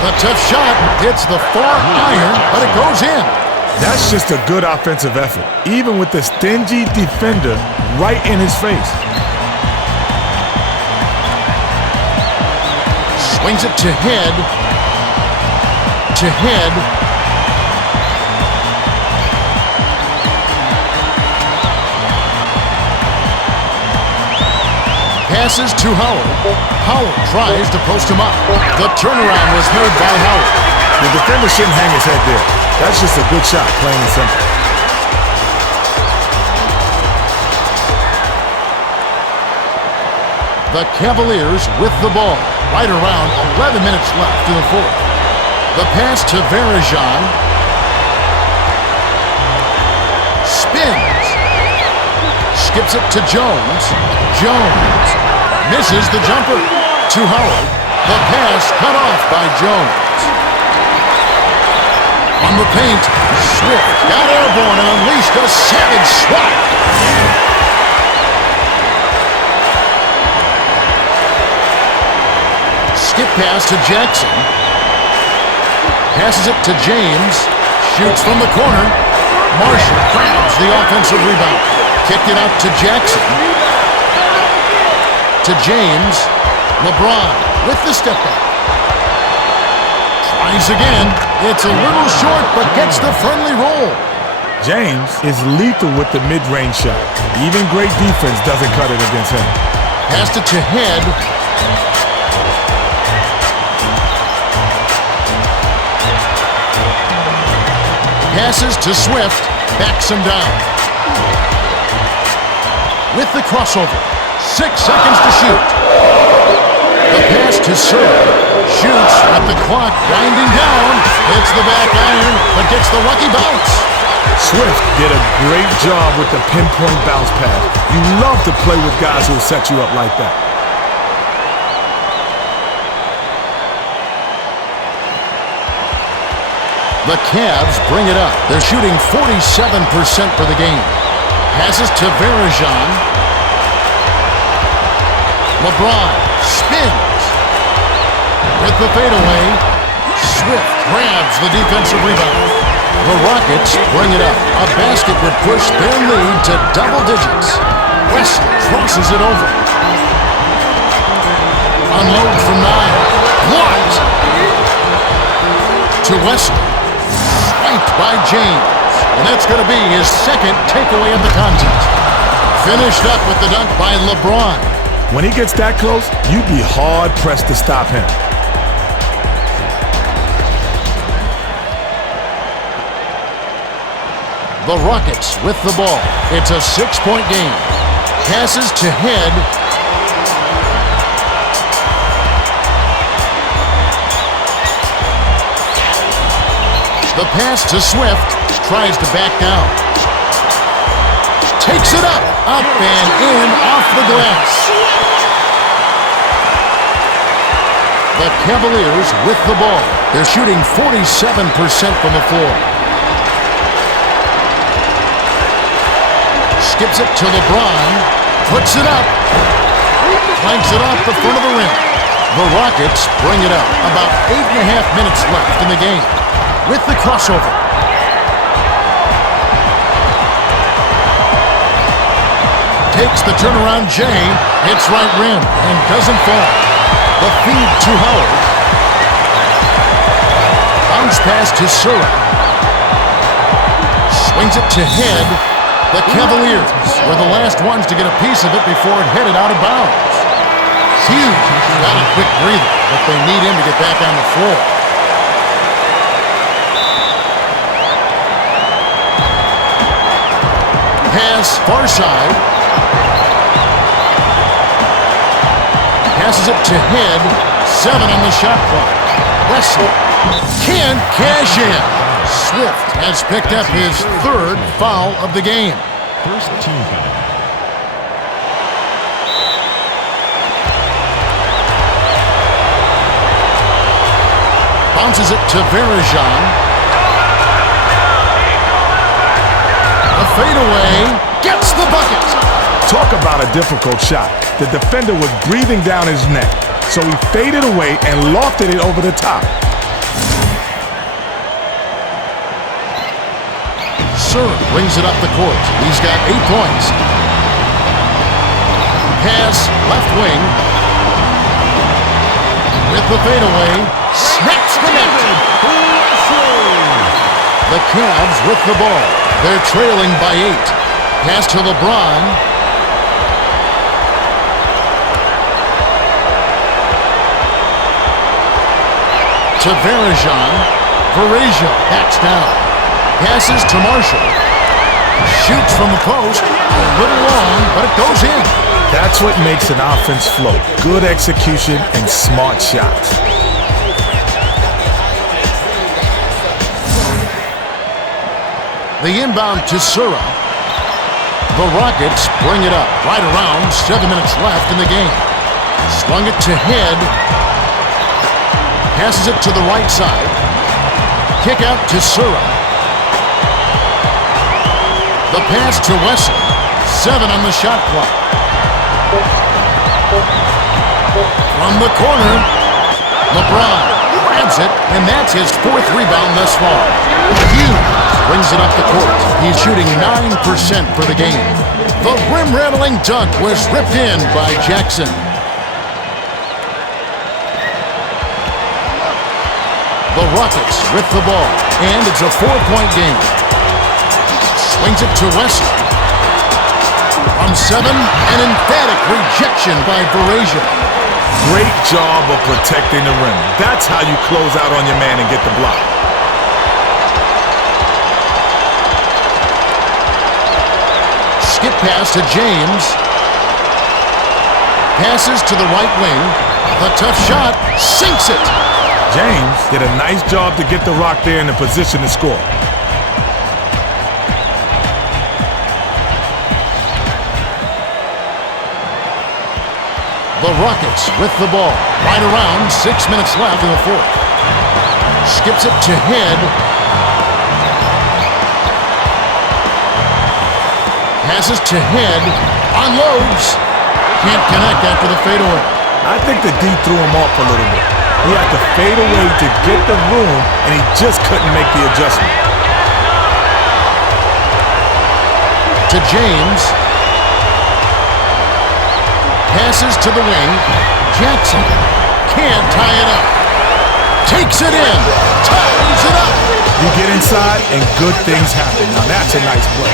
The tough shot hits the far iron, but it goes in. That's just a good offensive effort, even with the stingy defender right in his face. Swings it to Head. To Head. Passes to Howard. Howard tries to post him up. The turnaround was made by Howard. The defender shouldn't hang his head there. That's just a good shot, plain and simple. The Cavaliers with the ball. Right around 11 minutes left in the fourth. The pass to Varajan. Spins. Skips it to Jones. Jones misses the jumper. To Howard. The pass cut off by Jones. On the paint, Swift got airborne and unleashed a savage swat. Skip pass to Jackson. Passes it to James. Shoots from the corner. Marshall grabs the offensive rebound. Kicked it out to Jackson. To James. LeBron with the step back. Tries again. It's a little short, but gets the friendly roll. James is lethal with the mid-range shot. Even great defense doesn't cut it against him. Passed it to Head. Passes to Swift. Backs him down. With the crossover. 6 seconds to shoot. The pass to Serve. Shoots with the clock winding down. Hits the back iron, but gets the lucky bounce. Swift did a great job with the pinpoint bounce pass. You love to play with guys who will set you up like that. The Cavs bring it up. They're shooting 47% for the game. Passes to Varajan. LeBron spins. With the fadeaway, Swift grabs the defensive rebound. The Rockets bring it up. A basket would push their lead to double digits. Wesley crosses it over. Unload from 9. Blocked. To Wesley. Swiped by James. And that's going to be his second takeaway of the contest. Finished up with the dunk by LeBron. When he gets that close, you'd be hard-pressed to stop him. The Rockets with the ball. It's a 6-point game. Passes to Head. The pass to Swift. Tries to back down. Takes it up. Up and in off the glass. The Cavaliers with the ball. They're shooting 47% from the floor. Skips it to LeBron. Puts it up. Clanks it off the front of the rim. The Rockets bring it up. About 8.5 minutes left in the game. With the crossover. Takes the turnaround J, hits right rim, and doesn't fall. The feed to Howard. Bounce pass to Sura. Swings it to head. The Cavaliers were the last ones to get a piece of it before it headed out of bounds. Huge. Got a quick breather, but they need him to get back on the floor. Pass far side. Passes it to head. 7 on the shot clock. Wesley can't cash in. Swift has picked up his 3rd foul of the game. First team foul. Bounces it to Verijan. The fadeaway gets the bucket. Talk about a difficult shot. The defender was breathing down his neck, so he faded away and lofted it over the top. Sura brings it up the court. He's got 8 points. Pass left wing. With the fadeaway, snaps the net. The Cavs with the ball. They're trailing by 8. Pass to LeBron. To Verijan. Verijan backs down. Passes to Marshall. Shoots from the post. A little long, but it goes in. That's what makes an offense flow. Good execution and smart shots. The inbound to Sura. The Rockets bring it up right around 7 minutes left in the game. Swung it to head. Passes it to the right side. Kick out to Sura. The pass to Wesley. 7 on the shot clock. From the corner, LeBron grabs it, and that's his 4th rebound thus far. Hughes brings it up the court. He's shooting 9% for the game. The rim-rattling dunk was ripped in by Jackson. The Rockets with the ball, and it's a 4-point game. Swings it to Wesley. From 7, an emphatic rejection by Verijan. Great job of protecting the rim. That's how you close out on your man and get the block. Skip pass to James. Passes to the right wing. The tough shot sinks it. James did a nice job to get the rock there in a position to score. The Rockets with the ball. Right around 6 minutes left in the 4th. Skips it to head. Passes to head. Unloads. Can't connect after the fadeaway. I think the D threw him off a little bit. He had to fade away to get the room, and he just couldn't make the adjustment. To James. Passes to the wing. Jackson can't tie it up. Takes it in. Ties it up. You get inside and good things happen. Now that's a nice play.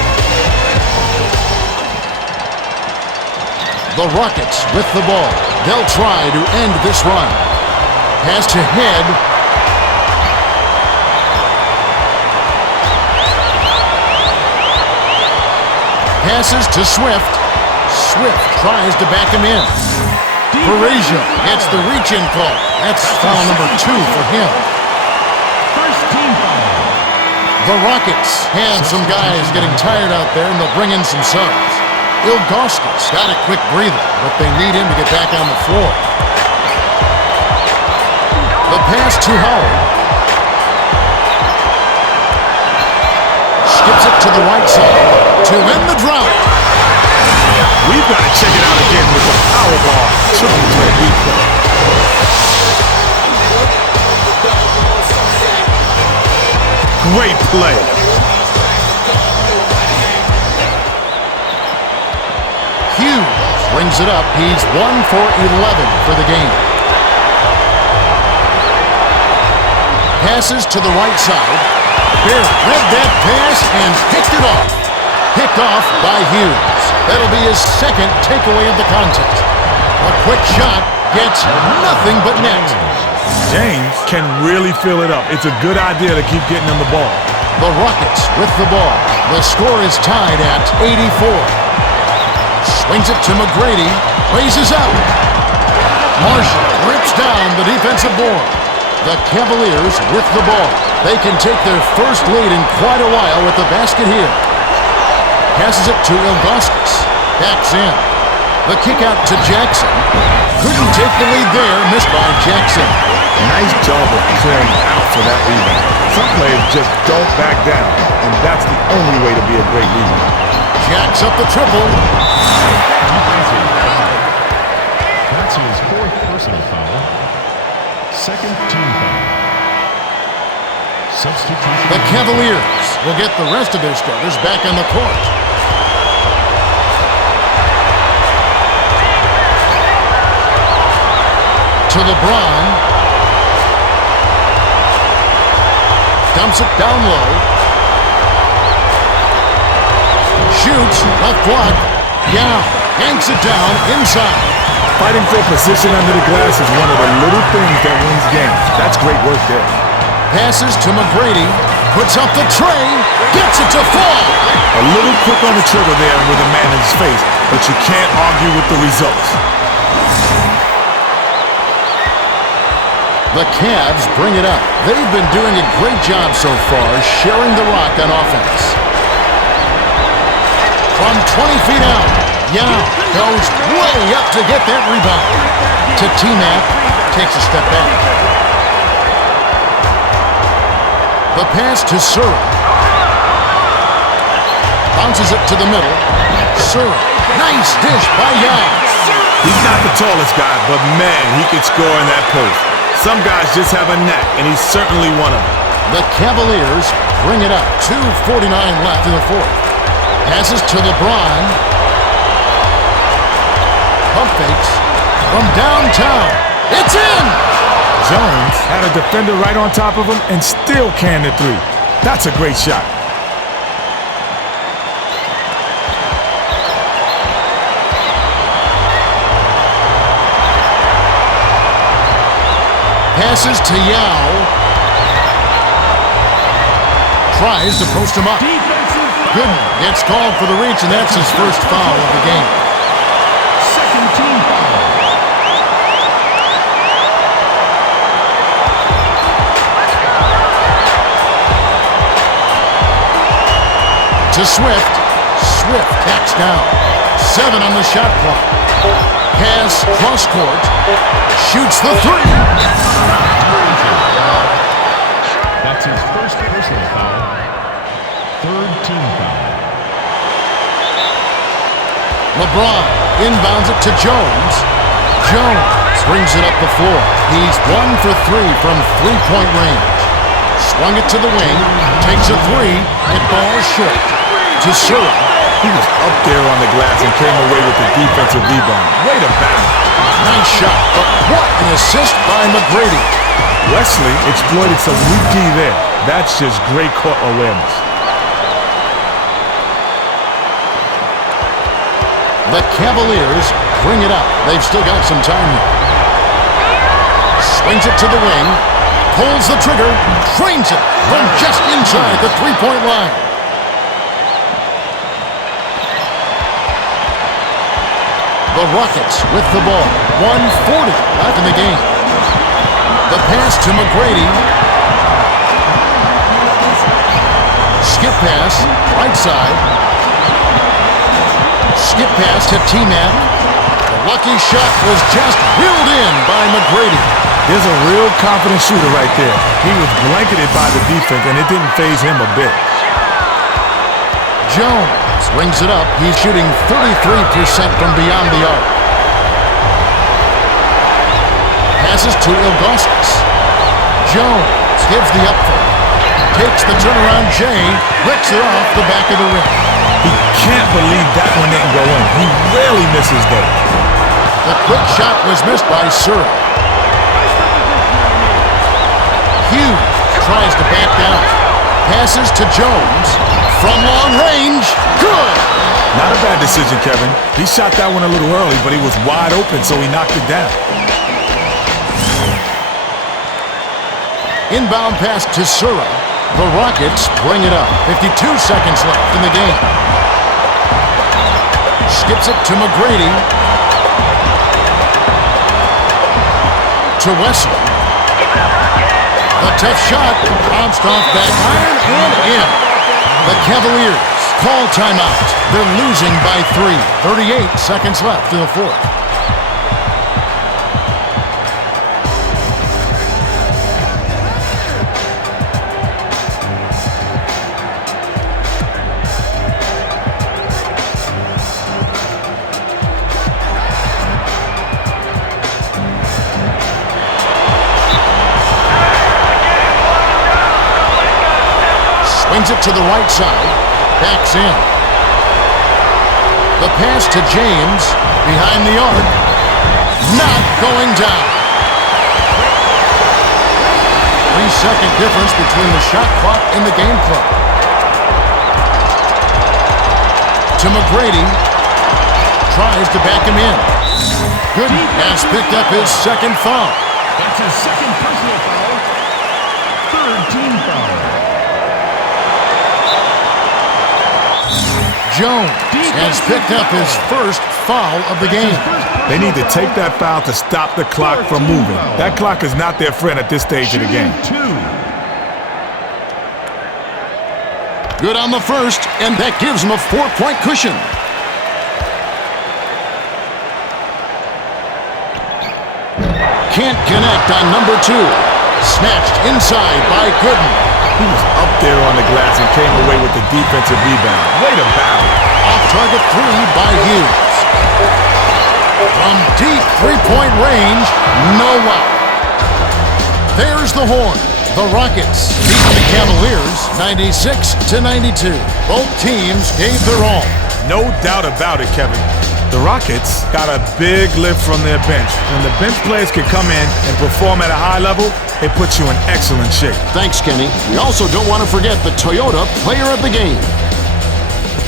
The Rockets with the ball. They'll try to end this run. Pass to head. Passes to Swift. Swift tries to back him in. Verijan gets the reach-in call. That's foul number 2 for him. First team foul. The Rockets have some guys getting tired out there, and they'll bring in some subs. Ilgauskas got a quick breather, but they need him to get back on the floor. The pass to Howard. Skips it to the right side to end the drought. We've got to check it out again with the power ball. Triple threat replay. Great play. Hughes brings it up. He's 1 for 11 for the game. Passes to the right side. Bear read that pass and picked it off. Picked off by Hughes. That'll be his second takeaway of the contest. A quick shot gets nothing but net. James can really fill it up. It's a good idea to keep getting him the ball. The Rockets with the ball. The score is tied at 84. Swings it to McGrady. Raises up. Marshall rips down the defensive board. The Cavaliers with the ball. They can take their first lead in quite a while with the basket here. Passes it to Ilgauskas. Backs in. The kick out to Jackson. Couldn't take the lead there. Missed by Jackson. Nice job of clearing out for that rebound. Some players just don't back down, and that's the only way to be a great leader. Jacks up the triple. That's his fourth personal foul. Second team foul. Substitution. The Cavaliers will get the rest of their starters back on the court. To LeBron. Dumps it down low. Shoots. Left block. Yeah. Yanks it down inside. Fighting for position under the glass is one of the little things that wins games. That's great work there. Passes to McGrady. Puts up the tray. Gets it to fall. A little quick on the trigger there with a man in his face, but you can't argue with the results. The Cavs bring it up. They've been doing a great job so far sharing the rock on offense. From 20 feet out, Yao goes way up to get that rebound. To T-Mac, takes a step back. The pass to Surra. Bounces it to the middle. Surra, nice dish by Yao. He's not the tallest guy, but man, he can score in that post. Some guys just have a knack, and he's certainly one of them. The Cavaliers bring it up. 2:49 left in the fourth. Passes to LeBron. Pump fakes from downtown. It's in! Jones had a defender right on top of him and still canned the three. That's a great shot. Passes to Yao. Tries to post him up. Good. Gets called for the reach, and that's his first foul of the game. Second team foul. To Swift. Swift tacks down. 7 on the shot clock. Pass cross court. Shoots the three. That's his first personal foul. Third team foul. LeBron inbounds it to Jones. Jones brings it up the floor. He's 1 for 3 from three-point range. Swung it to the wing. Takes a three. It falls short. To Surra. He was up there on the glass and came away with the defensive rebound. Way to battle. Nice shot, but what an assist by McGrady. Wesley exploited some weak D there. That's just great court awareness. The Cavaliers bring it up. They've still got some time here. Swings it to the wing. Pulls the trigger. Frames it from just inside the three-point line. The Rockets with the ball. 1:40 left in the game. The pass to McGrady. Skip pass, right side. Skip pass to T-Mac. The lucky shot was just reeled in by McGrady. There's a real confident shooter right there. He was blanketed by the defense, and it didn't faze him a bit. Jones rings it up. He's shooting 33% from beyond the arc. Passes to Ilgauskas. Jones gives the up throw. Takes the turnaround Jay. Licks it off the back of the rim. He can't believe that one didn't go in. He rarely misses those. The quick shot was missed by Sura. Hughes tries to back down. Passes to Jones. From long range. Good! Not a bad decision, Kevin. He shot that one a little early, but he was wide open, so he knocked it down. Inbound pass to Sura. The Rockets bring it up. 52 seconds left in the game. Skips it to McGrady. To Wesley. The tough shot. Bounced off back iron and in. The Cavaliers call timeout. They're losing by 3. 38 seconds left in the fourth. Swings it to the right side. Backs in. The pass to James. Behind the arc. Not going down. 3-second difference between the shot clock and the game clock. To McGrady. Tries to back him in. Gooden has picked up his second foul. That's his second personal foul. Third team foul. Jones has picked up his first foul of the game. They need to take that foul to stop the clock from moving. That clock is not their friend at this stage of the game. Good on the first, and that gives him a 4-point cushion. Can't connect on number 2. Snatched inside by Gooden. He was up there on the glass and came away with the defensive rebound. Way to battle. Off-target 3 by Hughes. From deep three-point range, no out. There's the horn. The Rockets beat the Cavaliers 96-92. Both teams gave their all. No doubt about it, Kevin. The Rockets got a big lift from their bench. When the bench players can come in and perform at a high level, it puts you in excellent shape. Thanks, Kenny. We also don't want to forget the Toyota player of the game.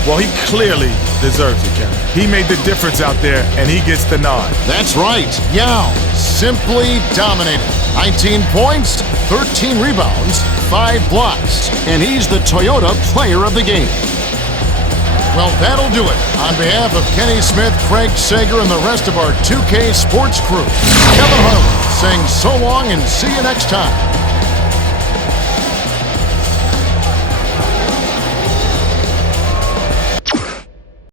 Well, he clearly deserves it, Kevin. He made the difference out there, and he gets the nod. That's right. Yao simply dominated. 19 points, 13 rebounds, 5 blocks, and he's the Toyota player of the game. Well, that'll do it. On behalf of Kenny Smith, Craig Sager, and the rest of our 2K Sports crew, Kevin Harlan saying so long and see you next time.